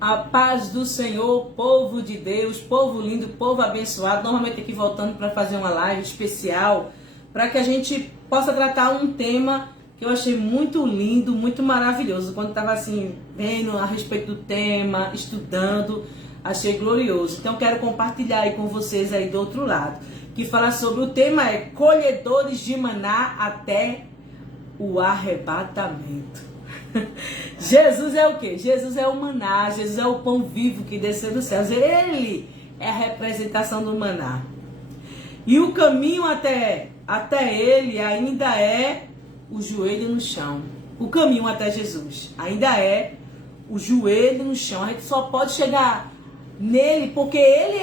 A paz do Senhor, povo de Deus, povo lindo, povo abençoado. Normalmente aqui voltando para fazer uma live especial, para que a gente possa tratar um tema que eu achei muito lindo, muito maravilhoso. Quando estava assim, vendo a respeito do tema, estudando, achei glorioso. Então quero compartilhar aí com vocês aí do outro lado, que fala sobre o tema é colhedores de maná até o arrebatamento. Jesus é o que? Jesus é o maná, Jesus é o pão vivo que desceu dos céus. Ele é a representação do maná. E o caminho até ele ainda é o joelho no chão. O caminho até Jesus ainda é o joelho no chão. A gente só pode chegar nele porque ele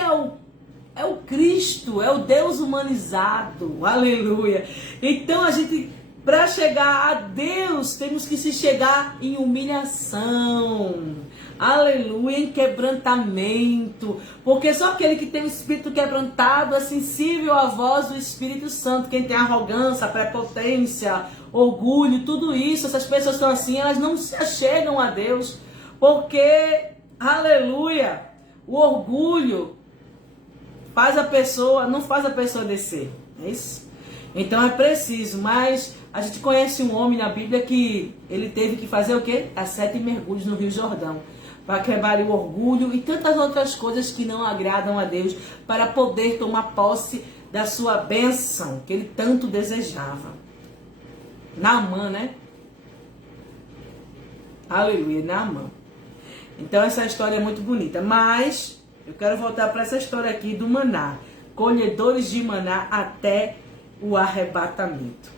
é o Cristo, é o Deus humanizado. Aleluia. Então a gente... Para chegar a Deus, temos que se chegar em humilhação. Aleluia, em quebrantamento. Porque só aquele que tem o espírito quebrantado é sensível à voz do Espírito Santo. Quem tem arrogância, prepotência, orgulho, tudo isso, essas pessoas estão assim, elas não se achegam a Deus. Porque, aleluia, o orgulho não faz a pessoa descer. É isso? Então é preciso, mas a gente conhece um homem na Bíblia que ele teve que fazer o quê? As 7 mergulhos no Rio Jordão, para quebrar o orgulho e tantas outras coisas que não agradam a Deus, para poder tomar posse da sua bênção que ele tanto desejava. Naamã, né? Aleluia, Naamã. Então essa história é muito bonita, mas eu quero voltar para essa história aqui do maná. Colhedores de maná até o arrebatamento.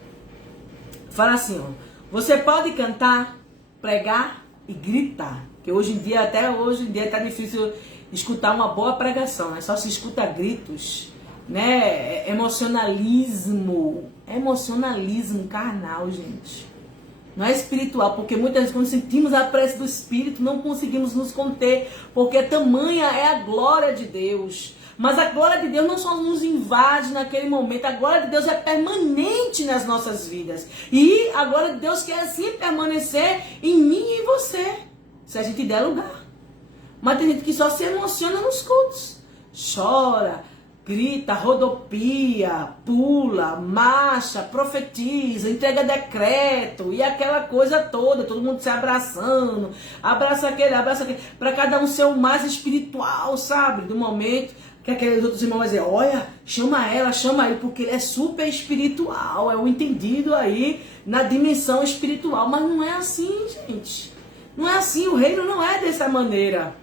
Fala assim, ó, você pode cantar, pregar e gritar, que hoje em dia, até hoje em dia, tá difícil escutar uma boa pregação, né? Só se escuta gritos, né? Emocionalismo carnal, gente. Não é espiritual, porque muitas vezes quando sentimos a pressa do Espírito, não conseguimos nos conter, porque tamanha é a glória de Deus. Mas a glória de Deus não só nos invade naquele momento, a glória de Deus é permanente nas nossas vidas. E a glória de Deus quer assim permanecer em mim e em você, se a gente der lugar. Mas tem gente que só se emociona nos cultos. Chora, grita, rodopia, pula, marcha, profetiza, entrega decreto e aquela coisa toda, todo mundo se abraçando, abraça aquele, para cada um ser o mais espiritual, sabe, do momento. Que aqueles outros irmãos vão dizer, olha, chama ela, chama ele, porque ele é super espiritual, é o entendido aí na dimensão espiritual. Mas não é assim, gente. Não é assim, o reino não é dessa maneira.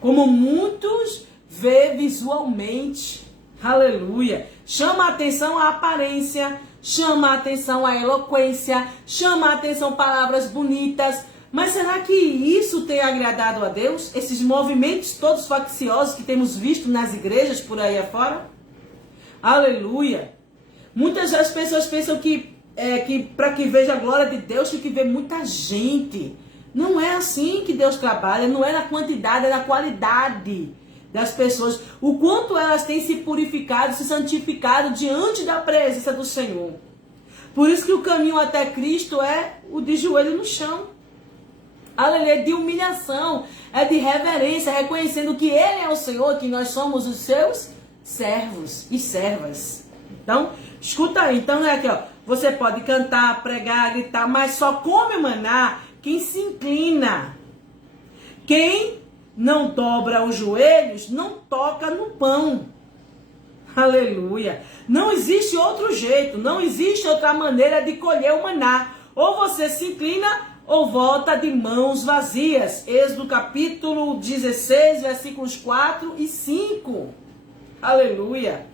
Como muitos vê visualmente. Aleluia. Chama a atenção a aparência, chama a atenção a eloquência, chama a atenção palavras bonitas. Mas será que isso tem agradado a Deus? Esses movimentos todos facciosos que temos visto nas igrejas por aí afora? Aleluia! Muitas das pessoas pensam que para que veja a glória de Deus tem que ver muita gente. Não é assim que Deus trabalha, não é na quantidade, é na qualidade das pessoas. O quanto elas têm se purificado, se santificado diante da presença do Senhor. Por isso que o caminho até Cristo é o de joelho no chão. Aleluia, é de humilhação, é de reverência, reconhecendo que Ele é o Senhor, que nós somos os seus servos e servas. Então, escuta aí. Então, é aqui, ó. Você pode cantar, pregar, gritar, mas só come maná quem se inclina. Quem não dobra os joelhos, não toca no pão. Aleluia. Não existe outro jeito, não existe outra maneira de colher o maná. Ou você se inclina ou volta de mãos vazias. Êxodo capítulo 16, versículos 4 e 5. Aleluia.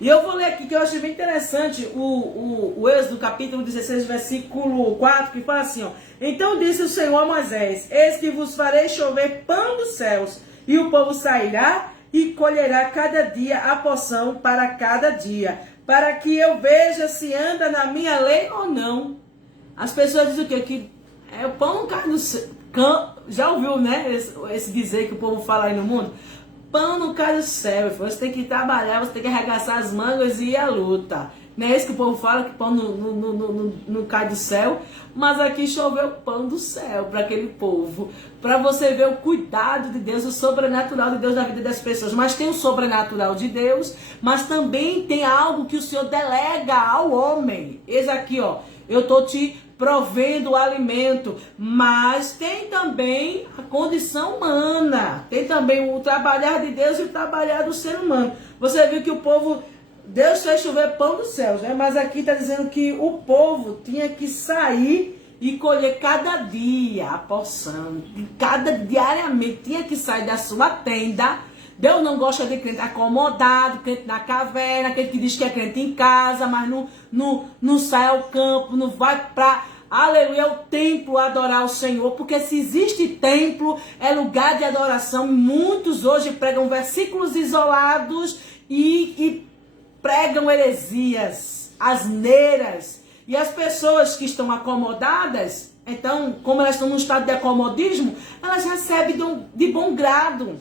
E eu vou ler aqui, que eu achei bem interessante, o Êxodo capítulo 16, versículo 4, que fala assim, ó. Então disse o Senhor a Moisés, eis que vos farei chover pão dos céus, e o povo sairá e colherá cada dia a porção para cada dia, para que eu veja se anda na minha lei ou não. As pessoas dizem o quê? Que o pão cai do céu. Já ouviu, né? Esse dizer que o povo fala aí no mundo? Pão não cai do céu. Você tem que trabalhar, você tem que arregaçar as mangas e ir à luta. Não é isso que o povo fala, que pão não cai do céu? Mas aqui choveu pão do céu para aquele povo. Para você ver o cuidado de Deus, o sobrenatural de Deus na vida das pessoas. Mas tem o sobrenatural de Deus, mas também tem algo que o Senhor delega ao homem. Eis aqui, ó, eu estou te provendo o alimento, mas tem também a condição humana. Tem também o trabalhar de Deus e o trabalhar do ser humano. Você viu que o povo... Deus fez chover pão dos céus, né? Mas aqui está dizendo que o povo tinha que sair e colher cada dia a porção. Diariamente tinha que sair da sua tenda. Deus não gosta de crente acomodado, crente na caverna, crente que diz que é crente em casa, mas não sai ao campo, não vai para, aleluia, o templo adorar o Senhor. Porque se existe templo, é lugar de adoração. Muitos hoje pregam versículos isolados e pregam heresias, asneiras. E as pessoas que estão acomodadas, então, como elas estão num estado de acomodismo, elas recebem de bom grado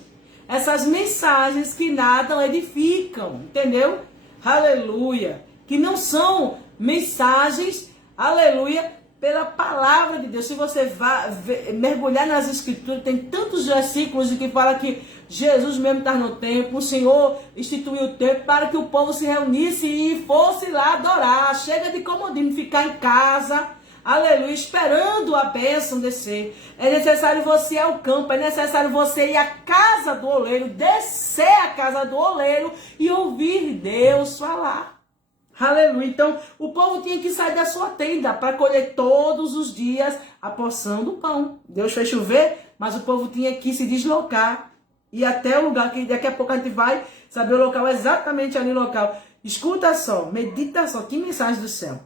essas mensagens que nada edificam, entendeu? Aleluia. Que não são mensagens, aleluia, pela palavra de Deus. Se você mergulhar nas escrituras, tem tantos versículos de que fala que Jesus mesmo está no templo, o Senhor instituiu o templo para que o povo se reunisse e fosse lá adorar. Chega de comodismo, ficar em casa, aleluia, esperando a bênção descer. É necessário você ir ao campo, é necessário você ir à casa do oleiro, descer à casa do oleiro e ouvir Deus falar. Aleluia. Então, o povo tinha que sair da sua tenda para colher todos os dias a porção do pão. Deus fez chover, mas o povo tinha que se deslocar e até o lugar que daqui a pouco a gente vai saber o local, exatamente ali no local. Escuta só, medita só, que mensagem do céu.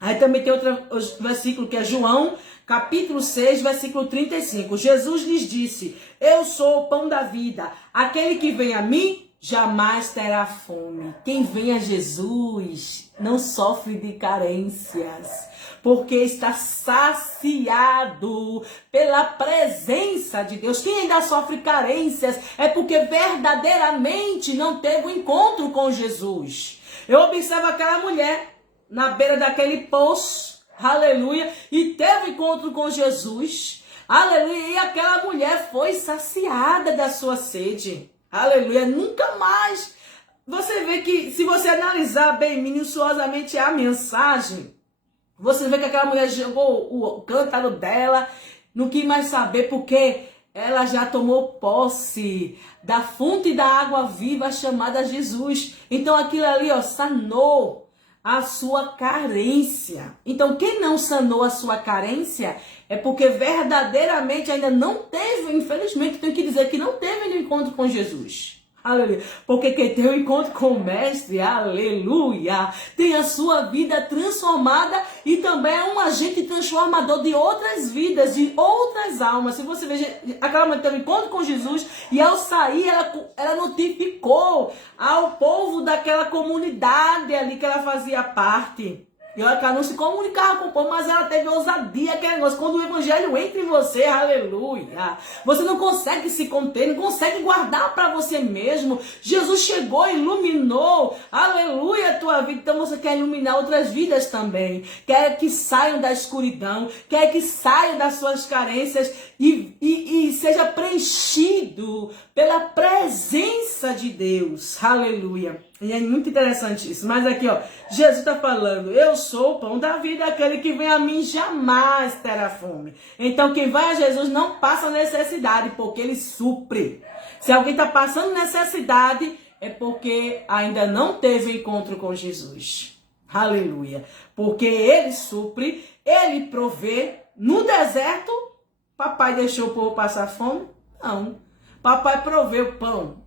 Aí também tem outro versículo que é João, capítulo 6, versículo 35. Jesus lhes disse: eu sou o pão da vida, aquele que vem a mim jamais terá fome. Quem vem a Jesus não sofre de carências, porque está saciado pela presença de Deus. Quem ainda sofre carências é porque verdadeiramente não teve um encontro com Jesus. Eu observo aquela mulher na beira daquele poço, aleluia, e teve um encontro com Jesus, aleluia, e aquela mulher foi saciada da sua sede. Aleluia, nunca mais. Você vê que, se você analisar bem minuciosamente a mensagem, você vê que aquela mulher jogou o cântaro dela, não quis mais saber, porque ela já tomou posse da fonte da água viva chamada Jesus. Então aquilo ali, ó, sanou a sua carência. Então quem não sanou a sua carência é porque verdadeiramente ainda não teve, infelizmente, tenho que dizer que não teve um encontro com Jesus. Aleluia. Porque quem tem um encontro com o Mestre, aleluia, tem a sua vida transformada e também é um agente transformador de outras vidas, de outras almas. Se você veja, aquela mulher teve um encontro com Jesus e ao sair ela notificou ao povo daquela comunidade ali que ela fazia parte. E olha que ela não se comunicava com o povo, mas ela teve ousadia, aquele negócio. Quando o evangelho entra em você, aleluia, você não consegue se conter, não consegue guardar para você mesmo. Jesus chegou, iluminou, aleluia, a tua vida. Então você quer iluminar outras vidas também. Quer que saiam da escuridão, quer que saiam das suas carências e seja preenchido pela presença de Deus, aleluia. E é muito interessante isso. Mas aqui, ó, Jesus está falando: eu sou o pão da vida, aquele que vem a mim jamais terá fome. Então quem vai a Jesus não passa necessidade, porque ele supre. Se alguém está passando necessidade, é porque ainda não teve encontro com Jesus. Aleluia. Porque ele supre, ele provê. No deserto, papai deixou o povo passar fome? Não. Papai proveu pão,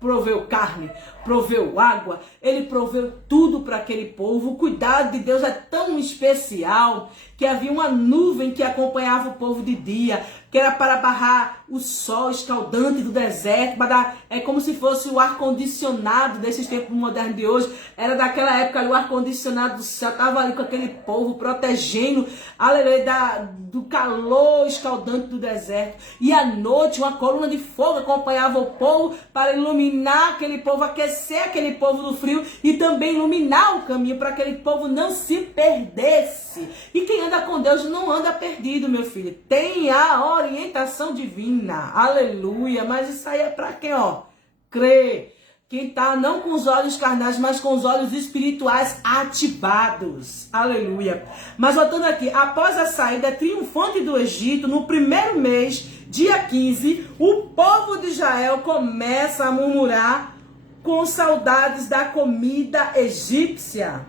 proveu carne, proveu água, ele proveu tudo para aquele povo. O cuidado de Deus é tão especial que havia uma nuvem que acompanhava o povo de dia, que era para barrar o sol escaldante do deserto, para dar, é como se fosse o ar-condicionado desses tempos modernos de hoje. Era daquela época ali, o ar-condicionado do céu, estava ali com aquele povo protegendo, aleluia, do calor escaldante do deserto. E à noite, uma coluna de fogo acompanhava o povo para iluminar aquele povo, aquecer aquele povo do frio e também iluminar o caminho para aquele povo não se perdesse. E quem anda com Deus não anda perdido, meu filho. Tem a orientação divina. Aleluia. Mas isso aí é para quem, ó, crê. Quem tá não com os olhos carnais, mas com os olhos espirituais ativados. Aleluia. Mas voltando aqui, após a saída triunfante do Egito, no primeiro mês, dia 15, o povo de Israel começa a murmurar com saudades da comida egípcia.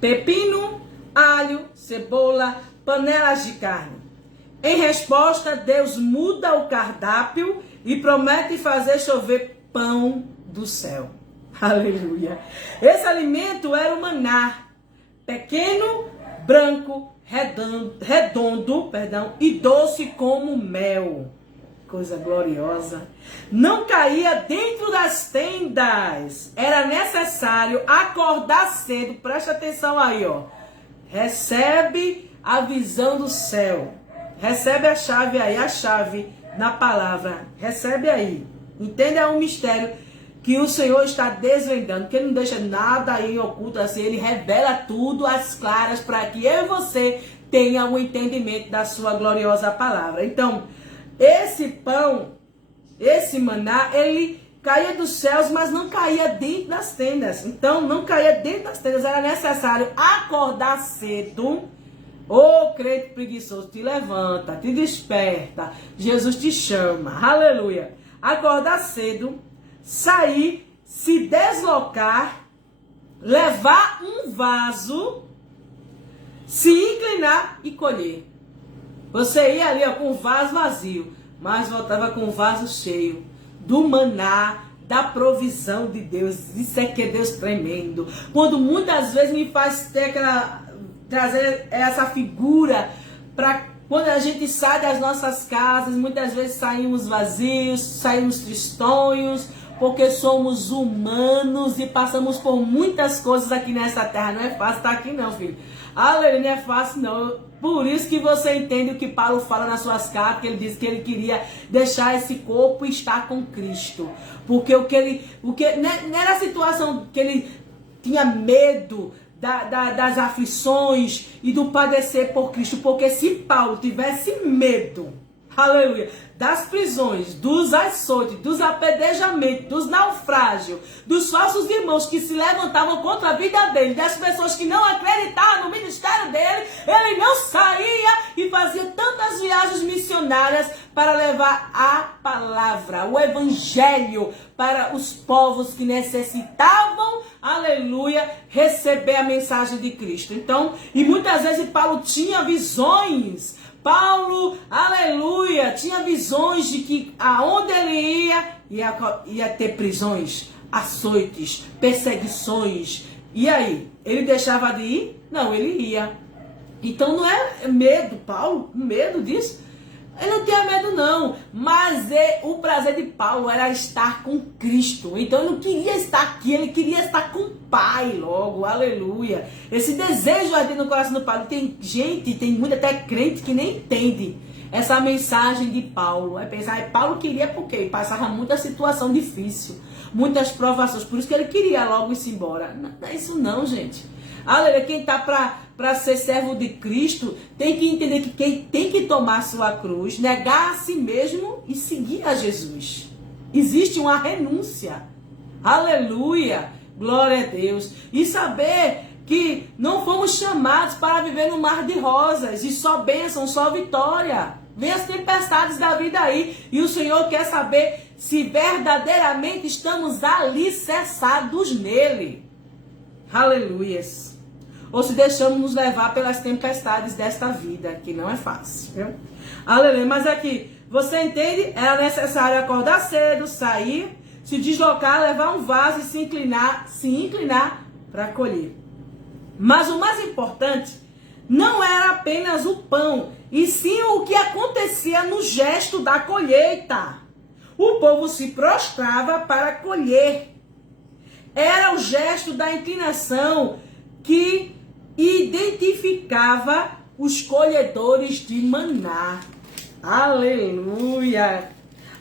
Pepino, alho, cebola, panelas de carne. Em resposta, Deus muda o cardápio e promete fazer chover pão do céu. Aleluia. Esse alimento era o maná, pequeno, branco, redondo, e doce como mel. Coisa gloriosa. Não caía dentro das tendas. Era necessário acordar cedo. Presta atenção aí, ó. Recebe a visão do céu. Recebe a chave aí, a chave na palavra. Recebe aí. Entenda o mistério que o Senhor está desvendando, que Ele não deixa nada aí oculto assim, Ele revela tudo às claras para que eu e você tenha o entendimento da sua gloriosa palavra. Então, esse pão, esse maná, ele caía dos céus, mas não caía dentro das tendas. Então, não caía dentro das tendas, era necessário acordar cedo. Ô crente preguiçoso, te levanta, te desperta, Jesus te chama, aleluia. Acordar cedo, sair, se deslocar, levar um vaso, se inclinar e colher. Você ia ali ó, com o vaso vazio, mas voltava com o vaso cheio do maná, da provisão de Deus. Isso é que é Deus tremendo. Quando muitas vezes me faz ter trazer essa figura para quando a gente sai das nossas casas, muitas vezes saímos vazios, saímos tristonhos, porque somos humanos e passamos por muitas coisas aqui nessa terra. Não é fácil estar aqui não, filho. Aleluia, não é fácil não. Por isso que você entende o que Paulo fala nas suas cartas, que ele diz que ele queria deixar esse corpo e estar com Cristo. Porque não era a situação que ele tinha medo das aflições e do padecer por Cristo. Porque se Paulo tivesse medo, aleluia, das prisões, dos açoites, dos apedrejamentos, dos naufrágios, dos falsos irmãos que se levantavam contra a vida dele, das pessoas que não acreditavam no ministério dele, ele não saía e fazia tantas viagens missionárias para levar a palavra, o evangelho para os povos que necessitavam, aleluia, receber a mensagem de Cristo. Então, e muitas vezes Paulo tinha visões. Paulo, aleluia, tinha visões de que aonde ele ia ter prisões, açoites, perseguições. E aí, ele deixava de ir? Não, ele ia. Então não é medo, Paulo, medo disso? Ele não tinha medo não, mas o prazer de Paulo era estar com Cristo. Então ele não queria estar aqui, ele queria estar com o Pai logo, aleluia. Esse desejo ardendo no coração do Paulo. Tem gente, tem muita até crente que nem entende essa mensagem de Paulo. Vai pensar, Paulo queria porque ele passava muita situação difícil, muitas provações, por isso que ele queria logo ir embora. Não é isso não, gente. Aleluia, quem está para ser servo de Cristo tem que entender que quem tem que tomar sua cruz, negar a si mesmo e seguir a Jesus. Existe uma renúncia. Aleluia, glória a Deus. E saber que não fomos chamados para viver no mar de rosas e só bênção, só vitória. Vem as tempestades da vida aí e o Senhor quer saber se verdadeiramente estamos alicerçados nele. Aleluias. Ou se deixamos nos levar pelas tempestades desta vida, que não é fácil, viu? Aleluia. Mas aqui, você entende? Era necessário acordar cedo, sair, se deslocar, levar um vaso e se inclinar para colher. Mas o mais importante não era apenas o pão, e sim o que acontecia no gesto da colheita. O povo se prostrava para colher. Era o gesto da inclinação que identificava os colhedores de maná. Aleluia!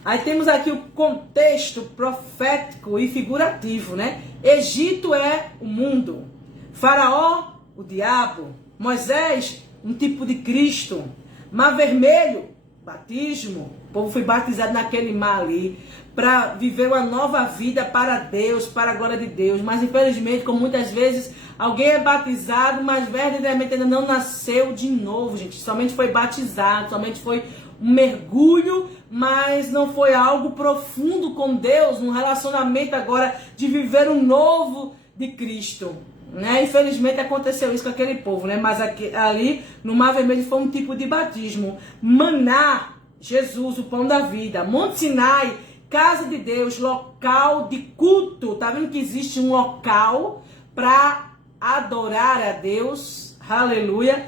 Aí temos aqui o contexto profético e figurativo, né? Egito é o mundo. Faraó, o diabo. Moisés, um tipo de Cristo. Mar Vermelho, batismo. O povo foi batizado naquele mar ali para viver uma nova vida para Deus, para a glória de Deus. Mas infelizmente, como muitas vezes alguém é batizado, mas verdadeiramente ainda não nasceu de novo, gente. Somente foi batizado, somente foi um mergulho, mas não foi algo profundo com Deus, um relacionamento agora de viver o novo de Cristo. Né? Infelizmente aconteceu isso com aquele povo, né? Mas aqui, ali no Mar Vermelho foi um tipo de batismo. Maná, Jesus, o pão da vida. Monte Sinai, casa de Deus, local de culto. Tá vendo que existe um local para adorar a Deus? Aleluia.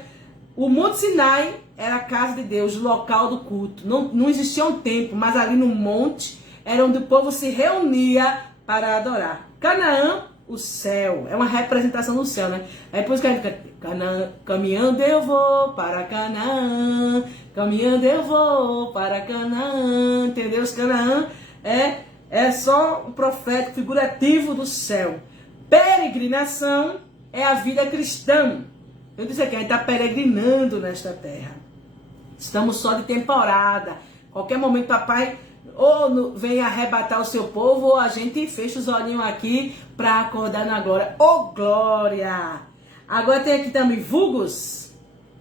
O Monte Sinai era a casa de Deus, o local do culto. Não existia um templo, mas ali no monte era onde o povo se reunia para adorar. Canaã, o céu. É uma representação do céu, né? É por isso que a gente canta, caminhando eu vou para Canaã, caminhando eu vou para Canaã. Entendeu? Canaã é só um profético figurativo do céu. Peregrinação é a vida cristã. Eu disse aqui, a gente está peregrinando nesta terra. Estamos só de temporada. Qualquer momento, papai ou vem arrebatar o seu povo, ou a gente fecha os olhinhos aqui para acordar na glória. Ô, glória! Agora tem aqui também vulgos.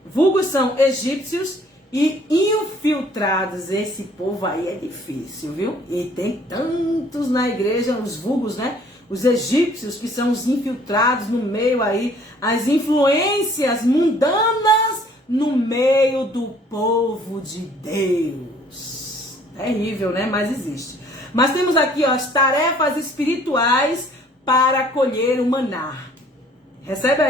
Vulgos são egípcios e infiltrados. Esse povo aí é difícil, viu? E tem tantos na igreja, os vulgos, né? Os egípcios, que são os infiltrados no meio aí, as influências mundanas no meio do povo de Deus. Terrível, né? Mas existe. Mas temos aqui, ó, as tarefas espirituais para colher o maná. Recebe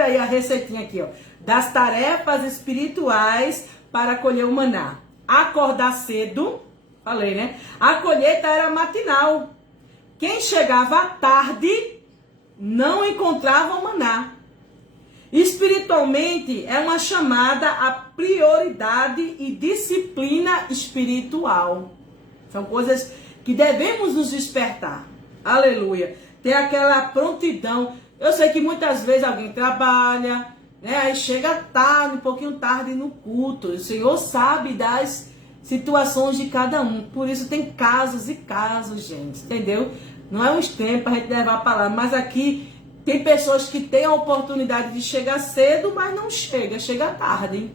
aí a receitinha aqui, ó, das tarefas espirituais para colher o maná. Acordar cedo, falei, né? A colheita era matinal. Quem chegava à tarde não encontrava o maná. Espiritualmente, é uma chamada à prioridade e disciplina espiritual. São coisas que devemos nos despertar. Aleluia. Tem aquela prontidão. Eu sei que muitas vezes alguém trabalha, né? Aí chega tarde, um pouquinho tarde no culto. O Senhor sabe das situações de cada um. Por isso tem casos e casos, gente. Entendeu? Não é um tempo para a gente levar a palavra, mas aqui tem pessoas que têm a oportunidade de chegar cedo, mas não chega tarde,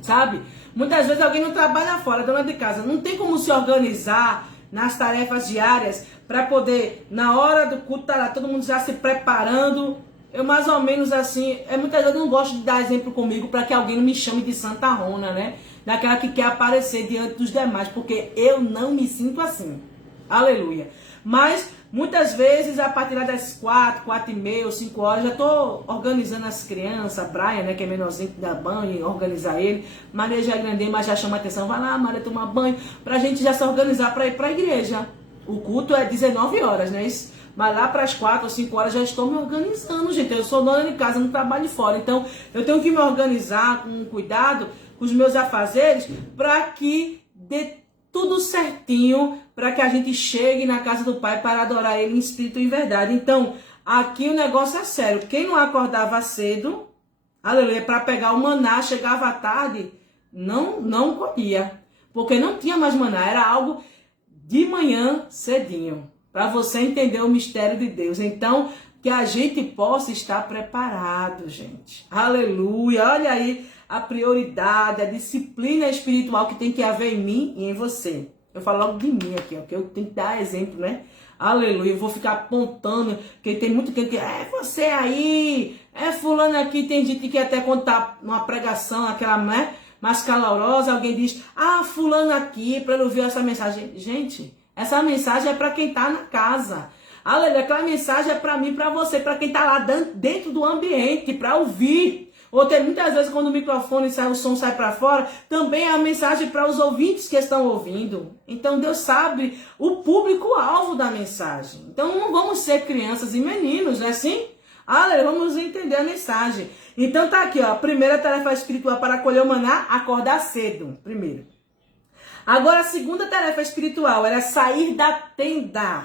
sabe? Muitas vezes alguém não trabalha fora, dona de casa, não tem como se organizar nas tarefas diárias para poder, na hora do culto, tá lá, todo mundo já se preparando. Eu mais ou menos assim, muitas vezes eu não gosto de dar exemplo comigo para que alguém não me chame de Santa Rona, né? Daquela que quer aparecer diante dos demais, porque eu não me sinto assim. Aleluia. Mas, muitas vezes, a partir das 4h30 ou 5 horas, já estou organizando as crianças, a Brian, né, que é menorzinho, que dá banho, organizar ele. Maria já é grande, mas já chama atenção. Vai lá, Maria, tomar banho, para a gente já se organizar para ir para a igreja. O culto é 19 horas, né? Mas lá para as 4 ou 5 horas já estou me organizando, gente. Eu sou dona de casa, não trabalho fora. Então, eu tenho que me organizar com cuidado com os meus afazeres para que dê tudo certinho, para que a gente chegue na casa do Pai para adorar Ele em espírito e em verdade. Então, aqui o negócio é sério. Quem não acordava cedo, aleluia, para pegar o maná, chegava à tarde, não colhia. Porque não tinha mais maná, era algo de manhã cedinho. Para você entender o mistério de Deus. Então, que a gente possa estar preparado, gente. Aleluia, olha aí a prioridade, a disciplina espiritual que tem que haver em mim e em você. Eu falo logo de mim aqui, ó, que eu tenho que dar exemplo, né? Aleluia, eu vou ficar apontando, que tem muito que você aí, fulano aqui, tem gente que até quando tá numa pregação, aquela, né, mais calorosa, alguém diz, fulano aqui, para eu ouvir essa mensagem. Gente, essa mensagem é para quem tá na casa. Aleluia, aquela mensagem é para mim, para você, para quem tá lá dentro do ambiente, para ouvir. Ou tem muitas vezes quando o microfone sai, o som sai para fora, também é a mensagem para os ouvintes que estão ouvindo. Então Deus sabe o público-alvo da mensagem. Então não vamos ser crianças e meninos, não é assim? Vamos entender a mensagem. Então tá aqui, ó, a primeira tarefa espiritual para colher o maná, acordar cedo, primeiro. Agora a segunda tarefa espiritual era sair da tenda.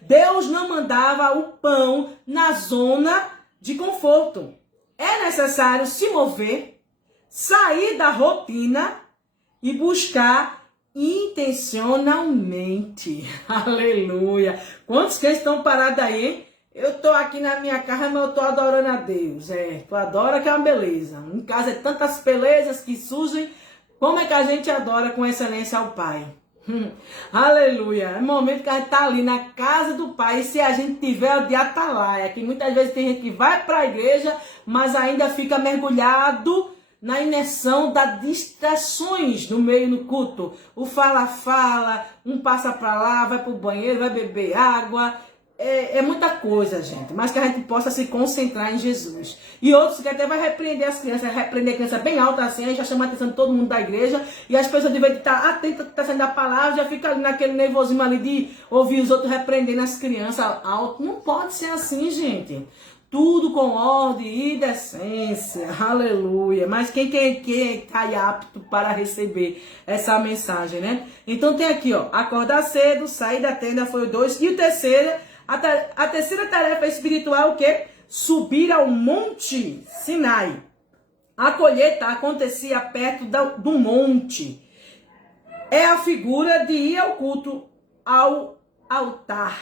Deus não mandava o pão na zona de conforto. É necessário se mover, sair da rotina e buscar intencionalmente. Aleluia. Quantos que estão parados aí, hein? Eu tô aqui na minha casa, mas eu tô adorando a Deus. Tu adora que é uma beleza. Em casa é tantas belezas que surgem. Como é que a gente adora com excelência ao Pai? Aleluia. É o momento que a gente tá ali na casa do Pai. E se a gente tiver o de atalaia, que muitas vezes tem gente que vai para a igreja, mas ainda fica mergulhado na imersão das distrações no meio do culto. O fala-fala, um passa para lá, vai pro banheiro, vai beber água. É muita coisa, gente, mas que a gente possa se concentrar em Jesus. E outros que até vai repreender as crianças, repreender a criança bem alta assim, aí já chama a atenção de todo mundo da igreja, e as pessoas devem estar atentas que está saindo a palavra, já fica ali naquele nervosismo ali de ouvir os outros repreendendo as crianças alto. Não pode ser assim, gente. Tudo com ordem e decência, aleluia. Mas quem está apto para receber essa mensagem, né? Então tem aqui, ó, acordar cedo, sair da tenda, foi o 2, e o terceiro... A terceira tarefa espiritual é o quê? Subir ao monte Sinai. A colheita acontecia perto do monte. É a figura de ir ao culto, ao altar,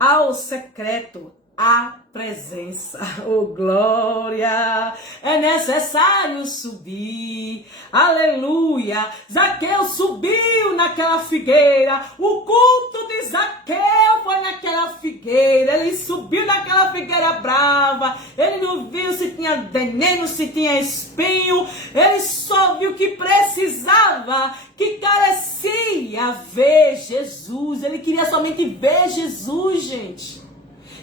ao secreto, à presença. Oh, glória! É necessário subir. Aleluia! Zaqueu subiu naquela figueira. O culto de Zaqueu foi naquela figueira. Ele subiu naquela figueira brava. Ele não viu se tinha veneno, se tinha espinho. Ele só viu que precisava, que carecia ver Jesus. Ele queria somente ver Jesus, gente.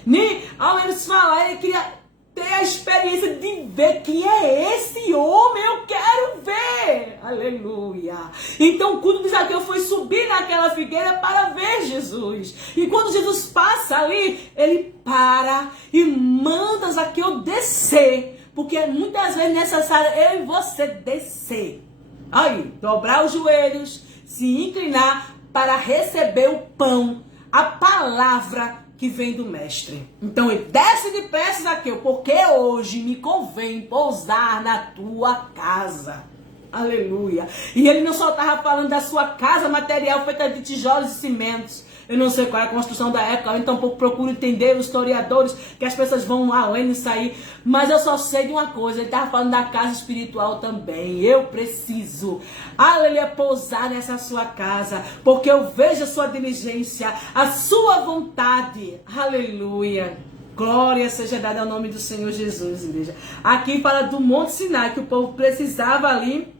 Nem ao menos falar, ele queria ter a experiência de ver quem é esse homem, eu quero ver, aleluia. Então o culto de Zaqueu foi subir naquela figueira para ver Jesus, e quando Jesus passa ali, ele para e manda Zaqueu descer, porque muitas vezes é necessário eu e você descer, aí, dobrar os joelhos, se inclinar para receber o pão, a palavra que vem do mestre. Então ele desce depressa, Zaqueu, porque hoje me convém pousar na tua casa. Aleluia. E ele não só estava falando da sua casa material feita de tijolos e cimentos. Eu não sei qual é a construção da época, então procuro entender os historiadores, que as pessoas vão além disso aí. Mas eu só sei de uma coisa, ele estava falando da casa espiritual também. Eu preciso, aleluia, pousar nessa sua casa, porque eu vejo a sua diligência, a sua vontade. Aleluia. Glória seja dada ao nome do Senhor Jesus, igreja. Aqui fala do Monte Sinai, que o povo precisava ali.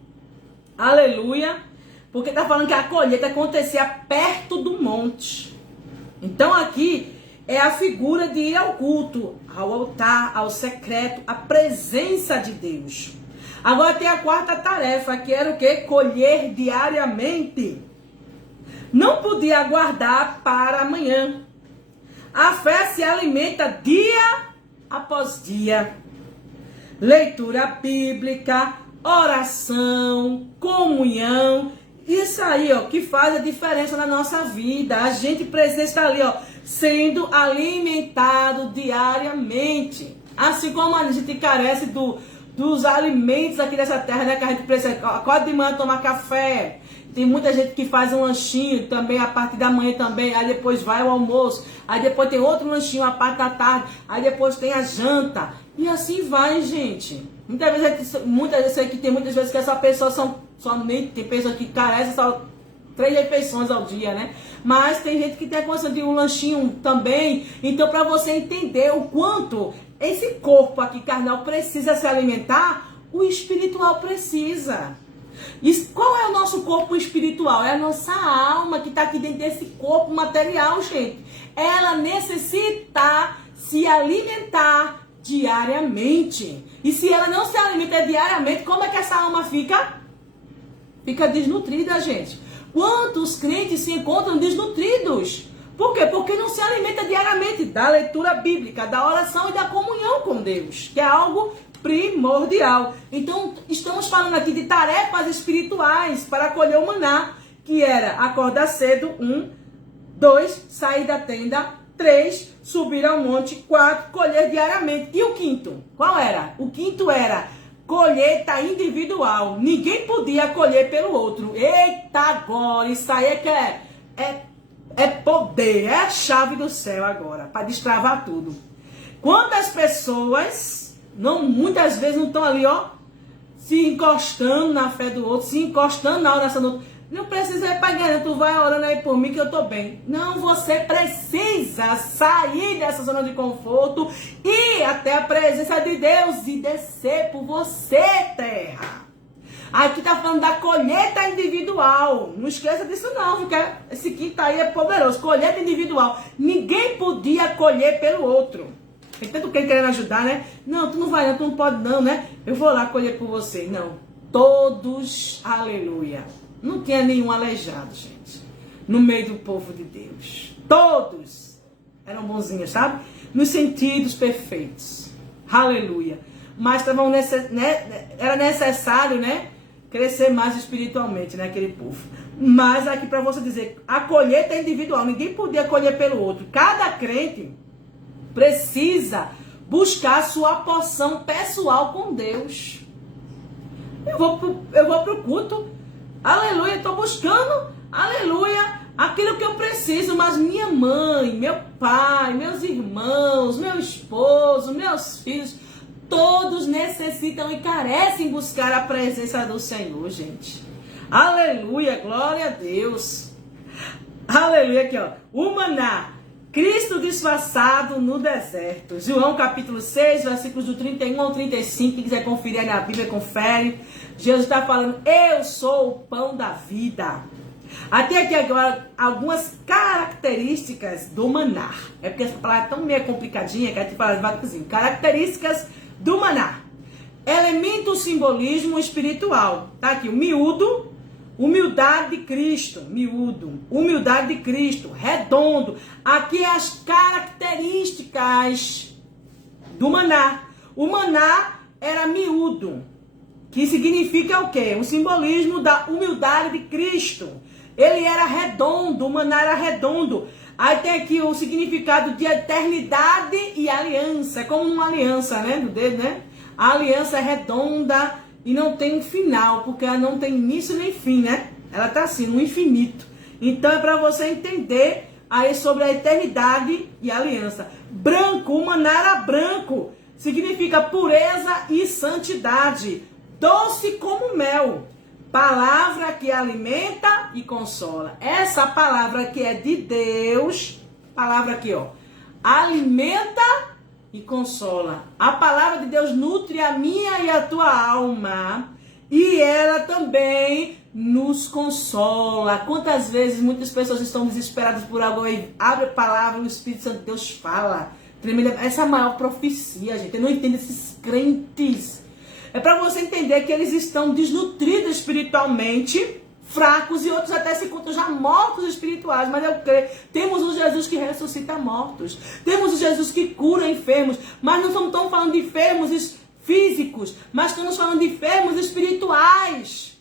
Aleluia. Porque está falando que a colheita acontecia perto do monte. Então aqui é a figura de ir ao culto, ao altar, ao secreto, à presença de Deus. Agora tem a quarta tarefa, que era o quê? Colher diariamente. Não podia aguardar para amanhã. A fé se alimenta dia após dia. Leitura bíblica, oração, comunhão. Isso aí, ó, que faz a diferença na nossa vida. A gente precisa estar ali, ó, sendo alimentado diariamente. Assim como a gente carece dos alimentos aqui dessa terra, né? Que a gente precisa, acorda de manhã, tomar café. Tem muita gente que faz um lanchinho também a partir da manhã também. Aí depois vai o almoço. Aí depois tem outro lanchinho a parte da tarde. Aí depois tem a janta. E assim vai, gente. Muitas vezes eu sei que tem muitas vezes que essa pessoa somente tem pessoas que carecem só 3 refeições ao dia, né? Mas tem gente que tem a condição de um lanchinho também. Então, para você entender o quanto esse corpo aqui carnal precisa se alimentar, o espiritual precisa. E qual é o nosso corpo espiritual? É a nossa alma que está aqui dentro desse corpo material, gente. Ela necessita se alimentar diariamente. E se ela não se alimenta diariamente, como é que essa alma fica? Fica desnutrida, gente. Quantos crentes se encontram desnutridos? Por quê? Porque não se alimenta diariamente da leitura bíblica, da oração e da comunhão com Deus, que é algo primordial. Então, estamos falando aqui de tarefas espirituais para colher o maná, que era acordar cedo, 1, 2, sair da tenda, 3, subir ao monte, 4, colher diariamente. E o quinto? Qual era? O quinto era colheita individual. Ninguém podia colher pelo outro. Eita, agora, isso aí é que é poder, é a chave do céu agora, para destravar tudo. Quantas pessoas, muitas vezes não estão ali, ó, se encostando na fé do outro, se encostando na oração do outro. Não precisa ir pagando, tu vai orando aí por mim que eu tô bem. Não, você precisa sair dessa zona de conforto e até a presença de Deus e descer por você, terra. Aqui tá falando da colheita individual. Não esqueça disso não, porque esse quinto aí é poderoso. Colheita individual. Ninguém podia colher pelo outro. Tem tanto quem querendo ajudar, né? Não, tu não vai não, tu não pode não, né? Eu vou lá colher por você. Não. Todos, aleluia. Não tinha nenhum aleijado, gente, no meio do povo de Deus. Todos eram bonzinhos, sabe? Nos sentidos perfeitos. Aleluia. Mas era necessário, né? Crescer mais espiritualmente, né? Aquele povo. Mas aqui para você dizer, a colheita é individual. Ninguém podia colher pelo outro. Cada crente precisa buscar sua porção pessoal com Deus. Eu vou pro culto. Aleluia, estou buscando, aleluia, aquilo que eu preciso, mas minha mãe, meu pai, meus irmãos, meu esposo, meus filhos, todos necessitam e carecem buscar a presença do Senhor, gente. Aleluia, glória a Deus. Aleluia, aqui ó, o maná, Cristo disfarçado no deserto. João capítulo 6, versículos do 31 ao 35, quem quiser conferir aí na Bíblia, confere. Jesus está falando, eu sou o pão da vida. Até aqui agora, algumas características do maná. É porque essa palavra é tão meio complicadinha que a gente fala devagarzinho. Características do maná. Elemento simbolismo espiritual. Tá aqui, o miúdo, humildade de Cristo. Miúdo, humildade de Cristo. Redondo. Aqui as características do maná. O maná era miúdo, que significa o quê? O simbolismo da humildade de Cristo. Ele era redondo, o maná era redondo. Aí tem aqui o significado de eternidade e aliança. É como uma aliança, né? Do dedo, né? A aliança é redonda e não tem um final, porque ela não tem início nem fim, né? Ela tá assim, no infinito. Então é para você entender aí sobre a eternidade e a aliança. Branco, o maná era branco. Significa pureza e santidade. Doce como mel, palavra que alimenta e consola. Essa palavra que é de Deus, palavra aqui ó, alimenta e consola. A palavra de Deus nutre a minha e a tua alma e ela também nos consola. Quantas vezes muitas pessoas estão desesperadas por algo aí, abre a palavra e o Espírito Santo de Deus fala. Tremenda, essa é a maior profecia, gente. Eu não entendo esses crentes. É para você entender que eles estão desnutridos espiritualmente, fracos, e outros até se encontram já mortos espirituais. Mas eu creio, temos o Jesus que ressuscita mortos. Temos o Jesus que cura enfermos. Mas não estamos falando de enfermos físicos, mas estamos falando de enfermos espirituais.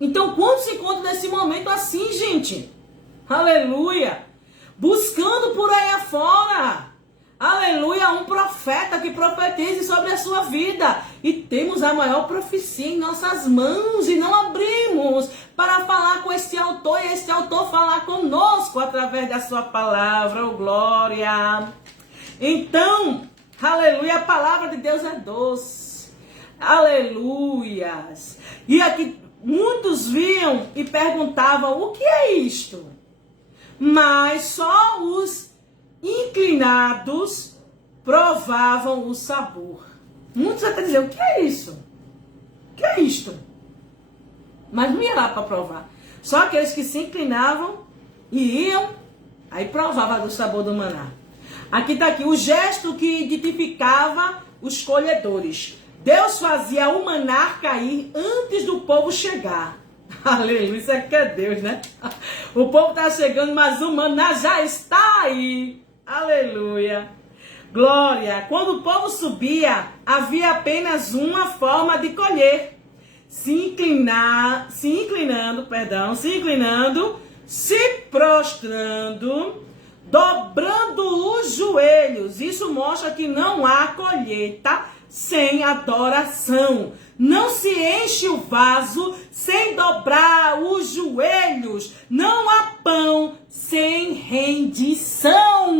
Então, quando se encontra nesse momento assim, gente? Aleluia! Buscando por aí afora. Aleluia, um profeta que profetize sobre a sua vida. E temos a maior profecia em nossas mãos e não abrimos para falar com esse autor e esse autor falar conosco através da sua palavra, oh glória. Então, aleluia, a palavra de Deus é doce. Aleluias. E aqui muitos viam e perguntavam, o que é isto? Mas só os inclinados provavam o sabor. Muitos até diziam, o que é isso? O que é isto? Mas não ia lá para provar. Só aqueles que se inclinavam e iam, aí provavam do sabor do maná. aqui, o gesto que identificava os colhedores. Deus fazia o maná cair antes do povo chegar. Aleluia, isso é que é Deus, né? O povo está chegando, mas o maná já está aí. Aleluia. Glória. Quando o povo subia, havia apenas uma forma de colher. Se prostrando, dobrando os joelhos. Isso mostra que não há colheita sem adoração. Não se enche o vaso sem dobrar os joelhos. Não há pão sem rendição.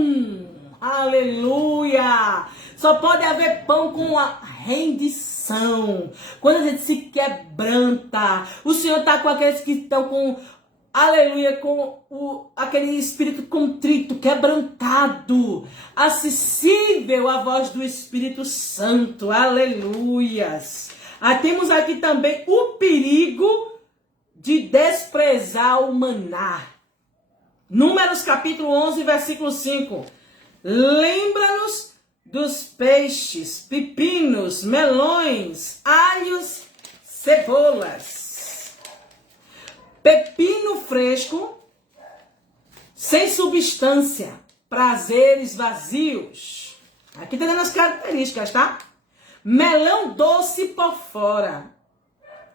Aleluia! Só pode haver pão com a rendição. Quando a gente se quebranta. O Senhor está com aqueles que estão com, aleluia, com aquele espírito contrito, quebrantado, acessível à voz do Espírito Santo. Aleluias! Temos aqui também o perigo de desprezar o maná. Números capítulo 11, versículo 5. Lembra-nos dos peixes, pepinos, melões, alhos, cebolas. Pepino fresco, sem substância, prazeres vazios. Aqui tá dando as características, tá? Melão doce por fora,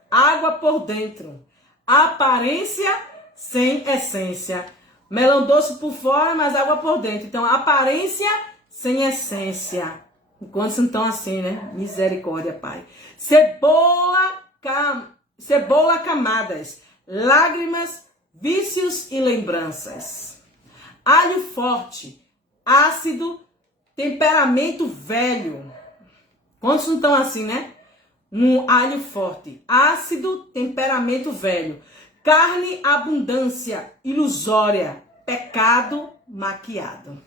água por dentro, aparência sem essência. Melão doce por fora, mas água por dentro. Então, aparência sem essência. Enquanto estão assim, né? Misericórdia, Pai. Cebola camadas, lágrimas, vícios e lembranças. Alho forte, ácido, temperamento velho. Quantos não estão assim, né? Um alho forte, ácido, temperamento velho. Carne, abundância, ilusória, pecado, maquiado.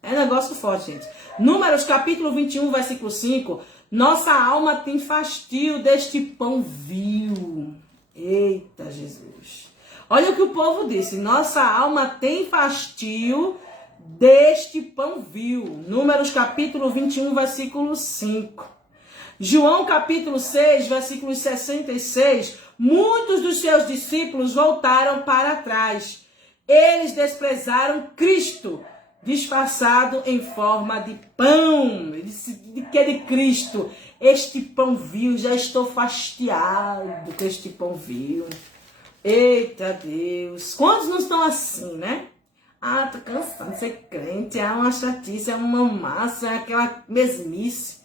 É negócio forte, gente. Números, capítulo 21, versículo 5. Nossa alma tem fastio deste pão vil. Eita, Jesus. Olha o que o povo disse. Nossa alma tem fastio deste pão vil. Números, capítulo 21, versículo 5. João, capítulo 6, versículos 66. Muitos dos seus discípulos voltaram para trás. Eles desprezaram Cristo, disfarçado em forma de pão. Ele disse, de que de Cristo? Este pão vil, já estou fastiado com este pão vil. Eita Deus. Quantos não estão assim, né? Tô cansado de ser crente, é uma chatice, é uma massa, é aquela mesmice.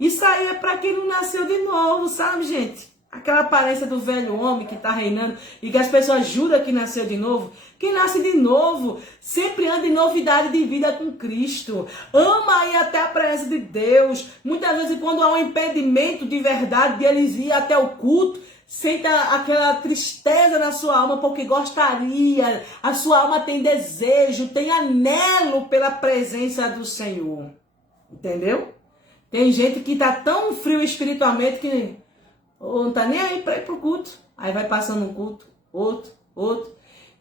Isso aí é para quem não nasceu de novo, sabe, gente? Aquela aparência do velho homem que está reinando e que as pessoas juram que nasceu de novo. Quem nasce de novo sempre anda em novidade de vida com Cristo. Ama ir até a presença de Deus. Muitas vezes quando há um impedimento de verdade de eles ir até o culto, sente aquela tristeza na sua alma porque gostaria. A sua alma tem desejo, tem anelo pela presença do Senhor. Entendeu? Tem gente que está tão frio espiritualmente que não está nem aí para ir para o culto. Aí vai passando um culto, outro.